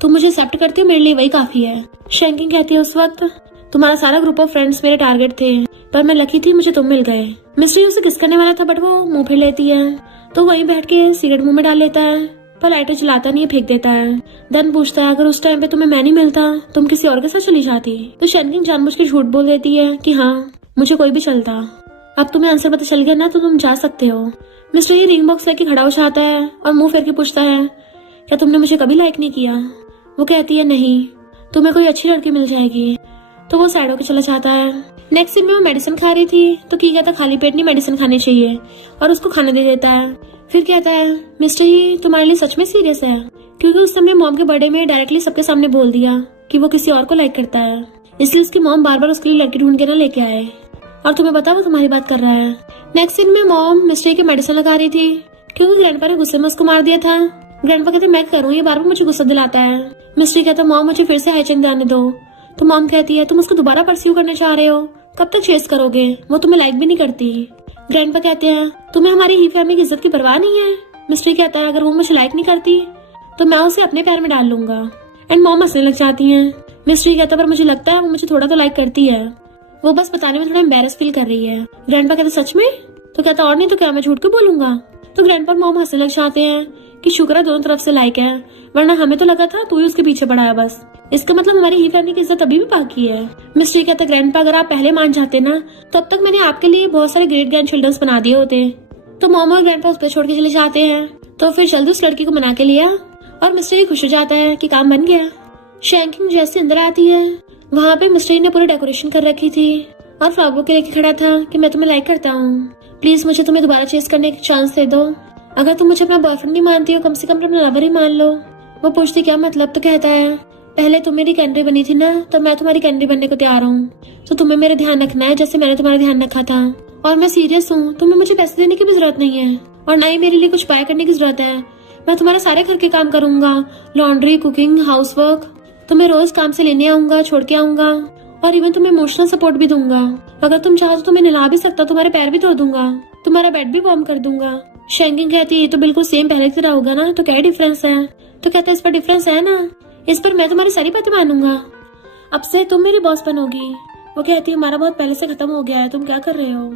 तुम मुझे एक्सेप्ट करती हो, मेरे लिए वही काफी है। शैंकिंग कहती है, उस वक्त तुम्हारा सारा ग्रुप ऑफ फ्रेंड्स मेरे टारगेट थे, पर मैं लकी थी, मुझे तुम मिल गए। मिस्ट्री उसे किस करने वाला था बट वो मुंह फेर लेती है तो वहीं बैठ के सिगरेट मुंह में डाल लेता है, पर लाइटर जलाता नहीं है, फेंक देता है। देन पूछता है, अगर उस टाइम पे तुम्हें मैं नहीं मिलता तुम किसी और के साथ चली जाती? तो शैंकिंग जानबूझ के झूठ बोल देती है कि हाँ, मुझे कोई भी चलता। अब तुम्हें आंसर पता चल गया ना, तो तुम जा सकते हो। मिस्ट्री रिंग बॉक्स लेके खड़ा हो जाता है और मुंह फेर के पूछता है, क्या तुमने मुझे कभी लाइक नहीं किया? वो कहती है, नहीं, तुम्हें कोई अच्छी लड़की मिल जाएगी। तो वो सैड होकर चला जाता है। नेक्स्ट सीन में वो मेडिसिन खा रही थी तो की कहता, खाली पेट नहीं मेडिसिन खानी चाहिए, और उसको खाना दे देता है। फिर कहता है, मिस्टर ही तुम्हारे लिए सच में सीरियस है? क्योंकि उस समय मॉम के बर्थडे में डायरेक्टली सबके सामने बोल दिया कि वो किसी और को लाइक करता है, इसलिए उसकी मॉम बार बार उसके लिए लड़की ढूंढ के ना लेके आए, और तुम्हें पता वो तुम्हारी बात कर रहा है। नेक्स्ट सीन में मॉम मिस्टर के मेडिसिन लगा रही थी क्योंकि ग्रैंडपा ने गुस्से में उसको मार दिया था। ग्रैंडपा कहते, मैं करूँ, ये बार बार मुझे गुस्सा दिलाता है। मिस्टर कहता, मॉम मुझे फिर से हाईचेक जाने दो। तो मॉम कहती है, तुम उसको दोबारा परस्यू करना चाह रहे हो, कब तक चेस करोगे, वो तुम्हें लाइक भी नहीं करती। ग्रैंडपा कहते हैं, तुम्हें हमारी ही फैमिली की इज्जत की परवाह नहीं है। मिस्टर कहता है, अगर वो मुझे लाइक नहीं करती तो मैं उसे अपने पैर में डाल लूंगा। एंड मॉम हंसने लग जाती है। मिस्टर कहता, पर मुझे लगता है वो मुझे थोड़ा तो लाइक करती है, वो बस बताने में थोड़ा एम्बैरस फील कर रही है। ग्रैंडपा कहते, सच में? तो कहता, और नहीं तो क्या, मैं झूठ क्यों बोलूंगा। तो ग्रैंडपा और मॉम हंसने लग जाते हैं कि शुक्र है दोनों तरफ से लाइक है, वरना हमें तो लगा था तू ही उसके पीछे पड़ा है बस, इसका मतलब हमारी ही फैमिली की इज्जत अभी भी बाकी है। मिस्टर कहता, ग्रैंडपा अगर आप पहले मान जाते ना, तब तक मैंने आपके लिए बहुत सारे ग्रेट ग्रैंड चिल्ड्रंस बना दिए होते। तो मॉम और ग्रैंडपा उस पर छोड़ के चले जाते हैं। तो फिर जल्दी उस लड़की को मना के लिया और मिस्टर ही खुश हो जाता है कि काम बन गया। शैंकिंग जैसे अंदर आती है, वहाँ पे मिस्टर ने पूरी डेकोरेशन कर रखी थी और फ्लावर के लेके खड़ा था कि मैं तुम्हें लाइक करता हूँ, प्लीज मुझे तुम्हें दोबारा चेस करने की चांस दे दो। अगर तुम मुझे अपना बॉयफ्रेंड नहीं मानती हो, कम से कम अपना लवर ही मान लो। वो पूछती, क्या मतलब? तो कहता है, पहले तुम मेरी कैंडी बनी थी ना, तब मैं तुम्हारी कैंडी बनने को तैयार हूँ, तो तुम्हें मेरा ध्यान रखना है जैसे मैंने तुम्हारा ध्यान रखा था। और मैं सीरियस हूँ, तुम्हें मुझे पैसे देने की भी जरूरत नहीं है और ना ही मेरे लिए कुछ बाय करने की जरूरत है। मैं तुम्हारे सारे घर के काम करूंगा, लॉन्ड्री, कुकिंग, हाउस वर्क, तुम्हें रोज काम से लेने आऊंगा, छोड़ के आऊंगा, और इवन तुम्हें इमोशनल सपोर्ट भी दूंगा। अगर तुम चाहो तो तुम्हें नहला भी सकता, तुम्हारे पैर भी धो दूंगा, तुम्हारा बेड भी वार्म कर दूंगा। शैंकिंग कहती है, ये तो बिल्कुल सेम पहले की तरह होगा ना, तो क्या डिफरेंस है? तो कहता है, इस पर डिफरेंस है ना, इस पर मैं तुम्हारी सारी बातें मानूंगा, अब से तुम मेरी बॉस बनोगी। वो कहती है, हमारा बहुत पहले से खत्म हो गया है, तुम क्या कर रहे हो?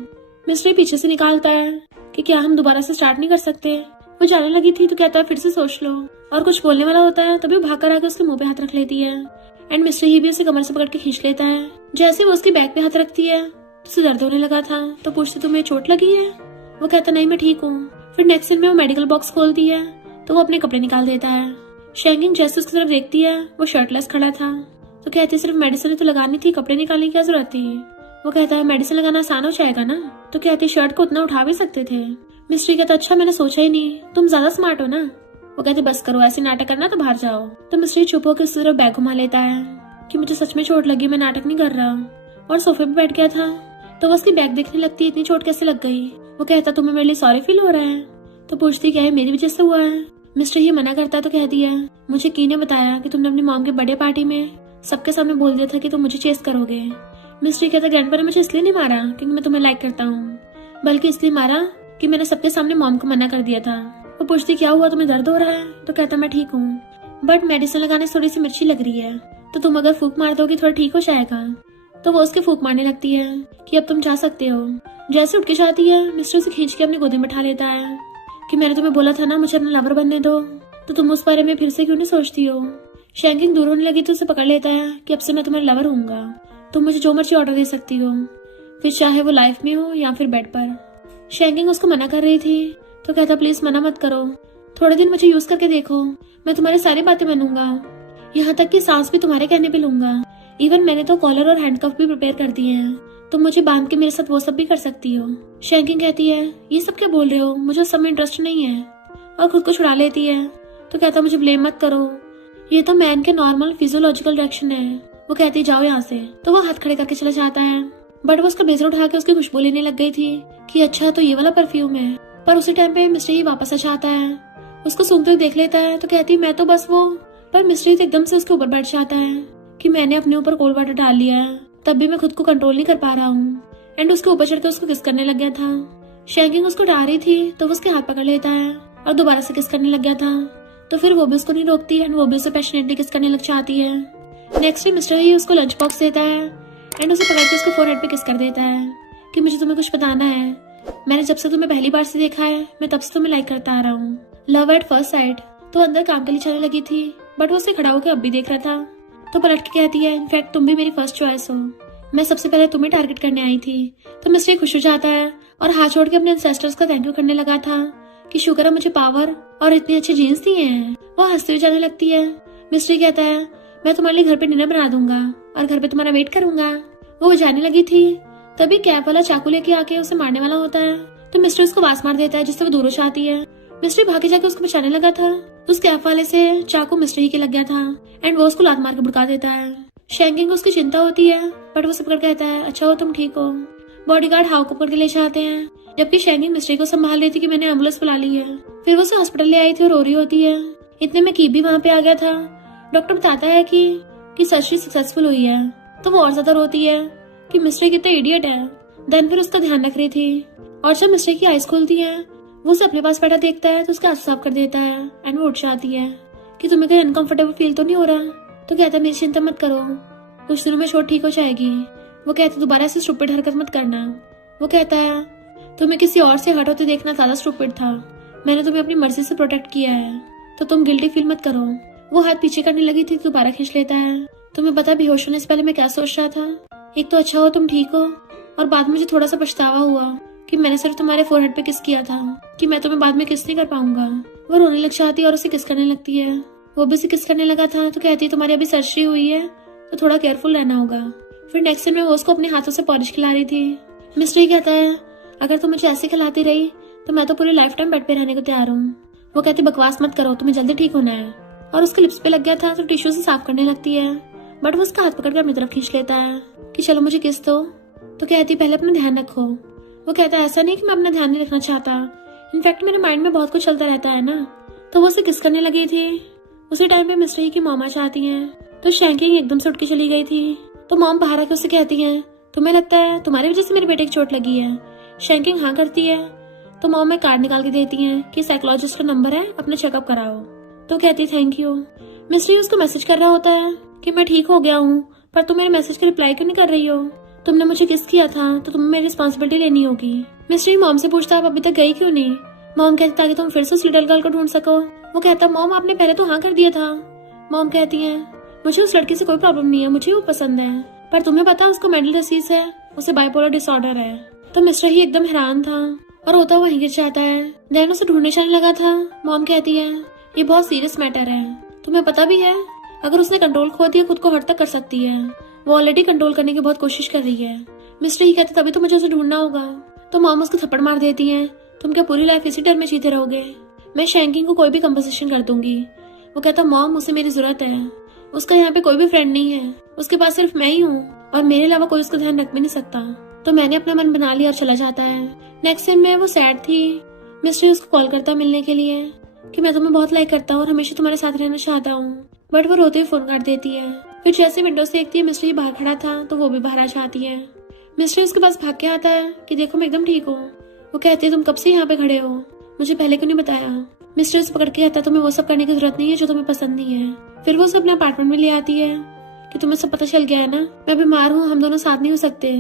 मिस्टर पीछे से निकालता है कि क्या हम दोबारा से स्टार्ट नहीं कर सकते? वो जाने लगी थी तो कहता है, फिर से सोच लो, और कुछ बोलने वाला होता है तभी भाग कर आकर उसके मुंह पे हाथ रख लेती है। एंड मिस्टर ही भी उसे कमर से पकड़ के खींच लेता है। जैसे वो उसके बैग पे हाथ रखती है तो उसे दर्द होने लगा था। तो पूछती, तुम्हें चोट लगी है? वो कहता, नहीं मैं ठीक हूँ। फिर नेक्स्ट सीन में वो मेडिकल बॉक्स खोलती है तो वो अपने कपड़े निकाल देता है। शैंकिंग जैसे उसकी तरफ देखती है, वो शर्टलेस खड़ा था। तो कहती है, सिर्फ मेडिसिन तो लगानी थी, कपड़े निकालने की क्या जरूरत थी? वो कहता है, मेडिसिन लगाना आसान हो जाएगा ना। तो कहती है, शर्ट को उतना उठा भी सकते थे। मिस्ट्री कहता, अच्छा मैंने सोचा ही नहीं, तुम ज्यादा स्मार्ट हो ना। वो कहते, बस करो, ऐसे नाटक करना तो बाहर जाओ। तो मिस्ट्री चुप होकर उसकी तरफ बैग घुमा लेता है कि मुझे सच में चोट लगी, मैं नाटक नहीं कर रहा, और सोफे पे बैठ गया था। तो वो उसकी बैग देखने लगती, इतनी चोट कैसे लग गई? वो कहता, तुम्हें मेरे लिए सॉरी फील हो रहा है? तो पूछती, क्या है मेरी वजह से हुआ है? मिस्टर ये मना करता तो कहती है, मुझे की ने बताया कि तुमने अपनी मॉम के बर्थडे पार्टी में सबके सामने बोल दिया था कि तुम मुझे चेस करोगे। मिस्टर कहता, ग्रैंडपा ने मुझे इसलिए नहीं मारा क्योंकि मैं तुम्हें लाइक करता हूँ, बल्कि इसलिए मारा कि मैंने सबके सामने मॉम को मना कर दिया था। वो पूछती, क्या हुआ, तुम्हें दर्द हो रहा है? तो कहता, मैं ठीक हूँ, बट मेडिसिन लगाने से थोड़ी सी मिर्ची लग रही है, तो तुम अगर फूक मार दोगी थोड़ा ठीक हो जाएगा। तो वो उसके फूक मारने लगती है कि अब तुम जा सकते हो। जैसे उठ के जाती है, मिस्टर उसे खींच के अपनी गोदी में बैठा लेता है। कि मैंने तुम्हें बोला था ना मुझे अपना लवर बनने दो, तो तुम उस बारे में फिर से क्यों नहीं सोचती हो। शैंकिंग दूर होने लगी तो उसे पकड़ लेता है कि अब से मैं तुम्हारा लवर हूँगा, तुम मुझे जो मर्जी ऑर्डर दे सकती हो, फिर चाहे वो लाइफ में हो या फिर बेड पर। शैंकिंग उसको मना कर रही थी तो कहता प्लीज मना मत करो, थोड़े दिन मुझे यूज करके देखो, मैं तुम्हारी सारी बातें मानूंगा, यहाँ तक कि सांस भी तुम्हारे कहने पे लूंगा। इवन मैंने तो कॉलर और हैंडकफ भी प्रिपेयर कर दिए हैं, तुम मुझे बांध के मेरे साथ वो सब भी कर सकती हो। शैंकिंग कहती है ये सब क्या बोल रहे हो, मुझे उस सब में इंटरेस्ट नहीं है, और खुद को छुड़ा लेती है। तो कहता मुझे ब्लेम मत करो, ये तो मैन के नॉर्मल फिजियोलॉजिकल रिएक्शन है। वो कहती जाओ यहाँ से, तो वो हाथ खड़े करके चला जाता है। बट वो उसका ब्लेजर उठा के उसकी खुशबू लेने लग गई थी कि अच्छा तो ये वाला परफ्यूम है। पर उसी टाइम पे मिस्टर ही वापस आ जाता है, उसको सूंघते हुए देख लेता है। तो कहती मैं तो बस वो, पर मिस्टर ही एकदम से उसके ऊपर बैठ जाता है कि मैंने अपने ऊपर कोल्ड वाटर डाल लिया है, तब भी मैं खुद को कंट्रोल नहीं कर पा रहा हूँ। एंड उसके ऊपर चढ़कर उसको किस करने लग गया था। शैंकिंग उसको डरा रही थी तो वो उसके हाथ पकड़ लेता है और दोबारा से किस करने लग गया था। तो फिर वो भी उसको नहीं रोकती एंड वो भी उसे पैशनेटली किस करने लग जाती है। नेक्स्ट डे मिस्टर ही उसको लंच बॉक्स देता है एंड उसे पकड़ के उसको फोरहेड पे किस कर देता है कि मुझे तुम्हें कुछ बताना है, मैंने जब से तुम्हें पहली बार से देखा है मैं तब से तुम्हें लाइक करता आ रहा हूँ। Love at first sight. तो अंदर काम के लिए चलने लगी थी बट वो उसे खड़ा होकर अब भी देख रहा था। तो पलट के कहती है इनफैक्ट तुम भी मेरी फर्स्ट चॉइस हो, मैं सबसे पहले तुम्हें टारगेट करने आई थी। तो मिस्टर खुश हो जाता है और हाथ छोड़ के अपने एंसेस्टर्स का थैंक यू करने लगा था कि शुक्र है मुझे पावर और इतने अच्छे जीन्स दिए हैं। वो हंसते हुए जाने लगती है। मिस्टर कहता है मैं तुम्हारे लिए घर पे डिनर बना दूंगा और घर पे तुम्हारा वेट करूंगा। वो जाने लगी थी तभी कैब वाला चाकू लेके आके उसे मारने वाला होता है। तो मिस्टर उसको वास मार देता है जिससे वो दूर हो जाती है। मिस्टर भागे जाके उसको बचाने लगा था तो उस कैब वाले से चाकू मिस्टर ही के लग गया था एंड वो उसको लात मार के भड़का देता है। शैंकिंग को उसकी चिंता होती है बट वो सब कर कहता है अच्छा हो तुम ठीक हो। बॉडीगार्ड हाउ को पकड़ के ले जाते हैं जबकि शैंकिंग मिस्टर को संभाल रही थी कि मैंने एम्बुलेंस बुला ली है। फिर वो उसे हॉस्पिटल ले आई थी और रो रही होती है। इतने में की भी वहाँ पे आ गया था। डॉक्टर बताता है कि सर्जरी सक्सेसफुल हुई है। तो वो और ज्यादा रोती है कि मिस्टर कितना इडियट है। देन फिर उसका ध्यान रख रही थी और जब मिस्टर की आइज खुलती है वो उसे अपने पास बैठा देखता है तो उसका आंसू साफ कर देता है एंड वो उठ जाती है कि तुम्हें कहीं अनकंफर्टेबल फील तो नहीं हो रहा। तो कहता है मेरी चिंता मत करो, कुछ दिनों में चोट ठीक हो जाएगी। वो कहता है दोबारा ऐसी स्टूपिड हरकत मत करना। वो कहता है तुम्हें किसी और से हर्ट होते देखना ज्यादा स्टूपिड था, मैंने तुम्हें अपनी मर्जी से प्रोटेक्ट किया है तो तुम गिल्टी फील मत करो। वो हाथ पीछे करने लगी थी दोबारा खींच लेता है। तुम्हें पता बेहोश होने से पहले मैं क्या सोच रहा था, एक तो अच्छा हो तुम ठीक हो और बाद में मुझे थोड़ा सा पछतावा हुआ कि मैंने सिर्फ तुम्हारे फोरहेड पे किस किया था कि मैं तुम्हें बाद में किस नहीं कर पाऊंगा। वो रोने लग जाती है और उसे किस करने लगती है। वो भी उसे किस करने लगा था तो कहती है तुम्हारी अभी सर्जरी हुई है तो थोड़ा केयरफुल रहना होगा। फिर नेक्स्ट दिन में वो उसको अपने हाथों से पॉलिश खिला रही थी। मिस्टर ही कहता है अगर तुम मुझे ऐसे खिलाती रही तो मैं तो पूरी लाइफ टाइम बेड पे रहने को तैयार हूँ। वो कहती बकवास मत करो, तुम्हें जल्दी ठीक होना है। और उसके लिप्स पे लग गया था तो टिश्यू से साफ करने लगती है बट वो उसका हाथ पकड़कर अपनी तरफ खींच लेता है कि चलो मुझे किस दो। तो कहती पहले अपना ध्यान रखो। वो कहता है ऐसा नहीं कि मैं अपना ध्यान नहीं रखना चाहता, इनफैक्ट मेरे माइंड में बहुत कुछ चलता रहता है ना। तो वो उसे किस करने लगी थी। उसी टाइम पे मिस्टर ही की मॉम आ जाती हैं। तो शैंकिंग एकदम से उठ के चली गई थी। तो मॉम बाहर आके उसे कहती है तुम्हें लगता है तुम्हारी वजह से मेरे बेटे की चोट लगी है। शैंकिंग हाँ करती है। तो मॉम एक कार्ड निकाल के देती है कि साइकोलॉजिस्ट का नंबर है, अपना चेकअप कराओ। तो कहती थैंक यू। मिस्टर उसको मैसेज कर रहा होता है कि मैं ठीक हो गया हूँ पर तुम मेरे मैसेज का रिप्लाई क्यों नहीं कर रही हो, तुमने मुझे किस किया था तो तुम्हें मेरी रिस्पॉन्सिबिलिटी लेनी होगी। मिस्टर मॉम से पूछता आप अभी तक गई क्यों नहीं। मॉम कहती ताकि तुम फिर से उस लिटिल गर्ल को ढूंढ सको। वो कहता मॉम आपने पहले तो हाँ कर दिया था। मॉम कहती है मुझे उस लड़की से कोई प्रॉब्लम नहीं है, मुझे वो पसंद है, पर तुम्हें पता उसको मेंटल डिसीज है, उसे बाइपोलर डिसऑर्डर है। तो मिस्टर ही एकदम हैरान था और होता वहीं गिर जाता है। देन उसे ढूंढने जाने लगा था। मॉम कहती है ये बहुत सीरियस मैटर है, तुम्हें पता भी है अगर उसने कंट्रोल खो दिया खुद को हर्ट तक कर सकती है, वो ऑलरेडी कंट्रोल करने की बहुत कोशिश कर रही है। मिस्टर ही कहते तभी तो मुझे उसे ढूंढना होगा। तो मॉम उसको थप्पड़ मार देती है तुम क्या पूरी लाइफ इसी डर में जीते रहोगे, मैं शैंकिंग को कोई भी कंपनसेशन कर दूंगी। वो कहता मॉम उसे मेरी जरूरत है, उसका यहाँ पे कोई भी फ्रेंड नहीं है, उसके पास सिर्फ मैं ही हूँ और मेरे अलावा कोई उसका ध्यान रख भी नहीं सकता। तो मैंने अपना मन बना लिया और चला जाता है। नेक्स्ट दिन में वो सैड थी। मिस्टर उसको कॉल करता है मिलने के लिए कि मैं तुम्हें बहुत लाइक करता हूँ और हमेशा तुम्हारे साथ रहना चाहता हूँ, बट वो रोते हुए फोन काट देती है। फिर जैसे विंडो से देखती है मिस्टर बाहर खड़ा था तो वो भी बाहर आ जाती है। मिस्टर उसके पास भाग के आता है कि देखो मैं एकदम ठीक हूँ। वो कहती है तुम कब से यहाँ पे खड़े हो, मुझे पहले क्यों नहीं बताया। मिस्टर उसे पकड़ के कहता है तुम्हें वो सब करने की जरूरत नहीं है जो तुम्हें पसंद नहीं है। फिर वो उसे अपने अपार्टमेंट में ले आती है कि तुम्हें सब पता चल गया है ना, मैं बीमार हूँ, हम दोनों साथ नहीं हो सकते।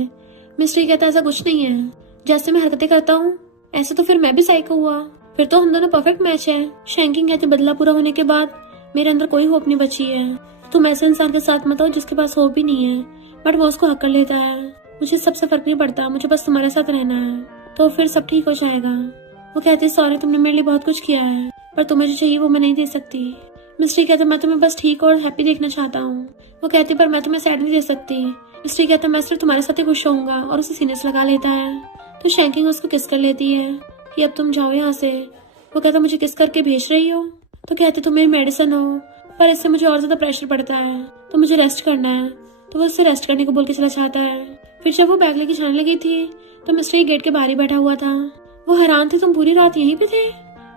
मिस्टर कहता है ऐसा कुछ नहीं है, जैसे मैं हरकतें करता हूँ ऐसे तो फिर मैं भी साइको हुआ, फिर तो हम दोनों परफेक्ट मैच है। शैंकिंग कहते बदला पूरा होने के बाद मेरे अंदर कोई होप नहीं बची है। तुम ऐसे इंसान के साथ मत हो जिसके पास होप ही नहीं है, बट वो उसको हक कर लेता है। मुझे सबसे फर्क नहीं पड़ता, मुझे बस तुम्हारे साथ रहना है, तो फिर सब ठीक हो जाएगा। वो कहती सॉरी, तुमने मेरे लिए बहुत कुछ किया है, पर तुम्हें जो चाहिए वो मैं नहीं दे सकती। मिस्ट्री कहते मैं तुम्हें बस ठीक और हैप्पी देखना चाहता हूँ। वो कहती पर मैं तुम्हें सैड नहीं दे सकती। मिस्ट्री कहता मैं सिर्फ तुम्हारे साथ ही खुश होऊंगा, और उसे सीने से लगा लेता है। तो शैंकिंग उसको किस कर लेती है कि अब तुम जाओ यहाँ से। वो कहता मुझे किस करके भेज रही हो? तो कहते तुम मेरी मेडिसिन हो, पर इससे मुझे और ज्यादा प्रेशर पड़ता है, तो मुझे रेस्ट करना है। तो वो उससे रेस्ट करने को बोल के चला जाता है। फिर जब वो बैग लेके जाने लगी थी तो मिस्ट्री गेट के बाहर ही बैठा हुआ था। वो हैरान थे, तुम पूरी रात यहीं पे थे?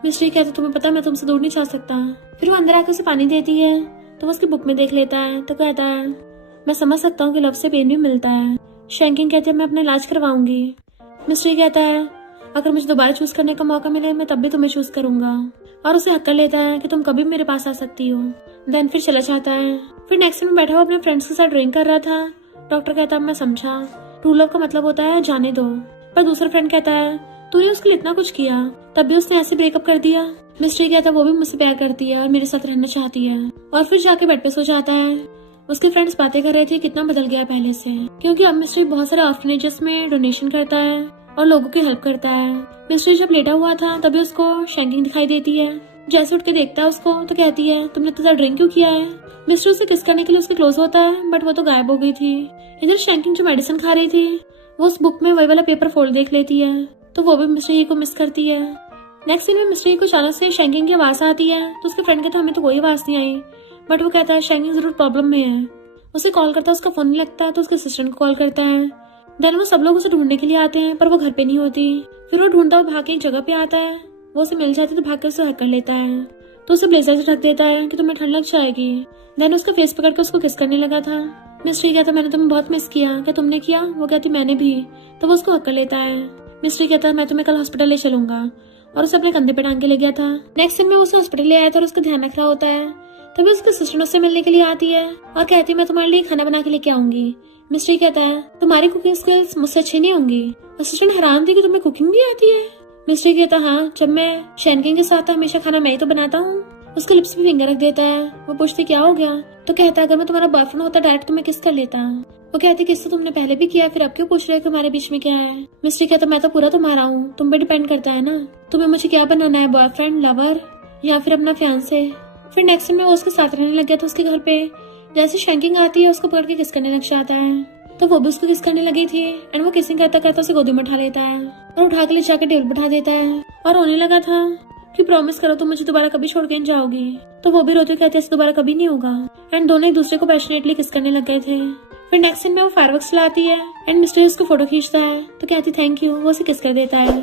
मिस्ट्री कहते तुम्हें पता मैं तुमसे दूर नहीं जा सकता। फिर वो अंदर आकर उसे पानी देती है, तो वो उसकी बुक में देख लेता है। तो कहता है मैं समझ सकता हूँ कि लव से पेन भी मिलता है। शैंकिंग कहते हैं मैं अपना इलाज करवाऊंगी। मिस्ट्री कहता है अगर मुझे दोबारा चूज करने का मौका मिले मैं तब भी तुम्हें चूज करूंगा, और उसे हक कर लेता है कि तुम कभी मेरे पास आ सकती हो। देन फिर चला जाता है। फिर नेक्स्ट में बैठा हुआ अपने फ्रेंड्स के साथ ड्रिंक कर रहा था। डॉक्टर कहता मैं समझा, ट्रू लव का मतलब होता है जाने दो, पर दूसरा फ्रेंड कहता है तूने उसके लिए इतना कुछ किया तब भी उसने ऐसे ब्रेकअप कर दिया। मिस्ट्री कहता वो भी मुझसे प्यार करती है और मेरे साथ रहना चाहती है, और फिर जाके बेड पे सो जाता है। उसके फ्रेंड्स बातें कर रहे थे कितना बदल गया पहले से, क्योंकि अब मिस्ट्री बहुत सारे ऑर्फनेजेस में डोनेशन करता है और लोगों की हेल्प करता है। मिस्ट्री जब लेटा हुआ था तभी उसको शैंकिंग दिखाई देती है। जैसे उठ के देखता है उसको तो कहती है तुमने इतना ड्रिंक क्यों किया है? मिस्ट्री उसे किस करने के लिए उसके क्लोज होता है, बट वो तो गायब हो गई थी। इधर शैंकिंग जो मेडिसिन खा रही थी वो उस बुक में वही वाला पेपर फोल्ड देख लेती है, तो वो भी मिस्ट्री को मिस करती है। नेक्स्ट सीन में मिस्ट्री को अचानक से शैंकिंग की आवाज आती है, तो उसके फ्रेंड कहता हमें तो कोई आवाज नहीं आई, बट वो कहता है शैंकिंग जरूर प्रॉब्लम में है। उसे कॉल करता है, उसका फोन नहीं लगता, तो उसके असिस्टेंट को कॉल करता है। देन वो सब लोग उसे ढूंढने के लिए आते हैं, पर वो घर पे नहीं होती। फिर वो ढूंढता हुआ भाग के एक जगह पे आता है। वो उसे मिल जाती है तो भाग कर उसे हक कर लेता है, तो उसे ब्लेजर से ढक देता है कि तुम्हें ठंड लग जाएगी। देन उसका फेस पकड़ कर उसको किस करने लगा था। मिस्ट्री कहता मैंने तुम्हें बहुत मिस किया, क्या तुमने किया? वो कहती मैंने भी, तो वो उसको हक कर लेता है। मिस्ट्री कहता मैं तुम्हें कल हॉस्पिटल ले चलूंगा, और उसे अपने कंधे पे टांग के ले गया था। नेक्स्ट दिन में उसे हॉस्पिटल ले आया था और उसका ध्यान रख रहा होता है। तभी उसके असिस्टेंट उससे मिलने के लिए आती है और कहती है मैं तुम्हारे लिए खाना बना के लेके आऊंगी। मिस्ट्री कहता है तुम्हारी कुकिंग स्किल्स मुझसे अच्छी नहीं होंगी। असिस्टेंट हैरान थी कि तुम्हें कुकिंग भी आती है। मिस्ट्री कहता हाँ, जब मैं शैंकिंग के साथ हमेशा खाना मैं ही तो बनाता हूँ। उसके लिप्स पे फिंगर रख देता है। वो पूछती क्या हो गया, तो कहता है अगर मैं तुम्हारा बॉयफ्रेंड होता डायरेक्ट तुम्हें किस कर लेता। वो कहती किस तो तुमने पहले भी किया, फिर अब क्यों पूछ रहे हो कि हमारे बीच में क्या है? मिस्ट्री कहता मैं तो पूरा तुम्हारा हूँ, तुम पे डिपेंड करता है ना तुम्हें मुझे क्या बनाना है, बॉयफ्रेंड, लवर या फिर अपना फियांसे। फिर नेक्स्ट में वो उसके साथ रहने लग गया था उसके घर पे। जैसे शैंकिंग आती है उसको पकड़ के किस करने लग जाता है, तो वो भी उसको किस करने लगी थी। एंड वो किसिंग करता करता उसे गोदी में उठा लेता है और उठा के ले जाकर टेबल पर उठा देता है, और रोने लगा था कि प्रॉमिस करो तुम मुझे दोबारा कभी छोड़ के नहीं जाओगी। तो वो भी रोते कहते ऐसे दोबारा कभी नहीं होगा। एंड दोनों एक दूसरे को पैशनेटली किस करने लग गए थे। फिर नेक्स्ट सीन में वो फायरवर्क्स चलाती है एंड मिस्ट्री उसको फोटो खींचता है, तो कहती थैंक यू, वो उसे किस कर देता है।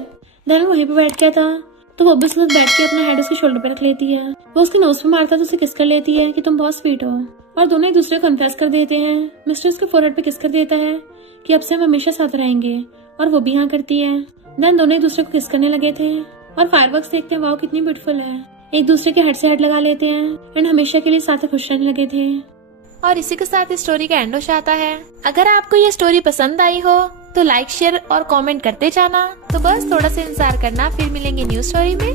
देन वहीं पे बैठ गया था, तो वो भी उसके साथ बैठ के अपना हेड उसके शोल्डर पे रख लेती है। वो उसके नोज पे मारता है तो उसे किस कर लेती है कि तुम बहुत स्वीट हो, और दोनों एक दूसरे को कन्फेस कर देते हैं। मिस्टर उसके फोरहेड पे किस कर देता है कि अब से हम हमेशा साथ रहेंगे, और वो भी हाँ करती है। देन दोनों एक दूसरे को किस करने लगे थे और फायरवर्क्स देखते हैं, वाओ कितनी ब्यूटीफुल है। एक दूसरे के हेड से हेड लगा लेते हैं एंड हमेशा के लिए साथ खुश रहने लगे थे। और इसी के साथ इस स्टोरी का एंड हो जाता है। अगर आपको ये स्टोरी पसंद आई हो तो लाइक, शेयर और कमेंट करते जाना। तो बस थोड़ा सा इंतजार करना, फिर मिलेंगे न्यू स्टोरी में।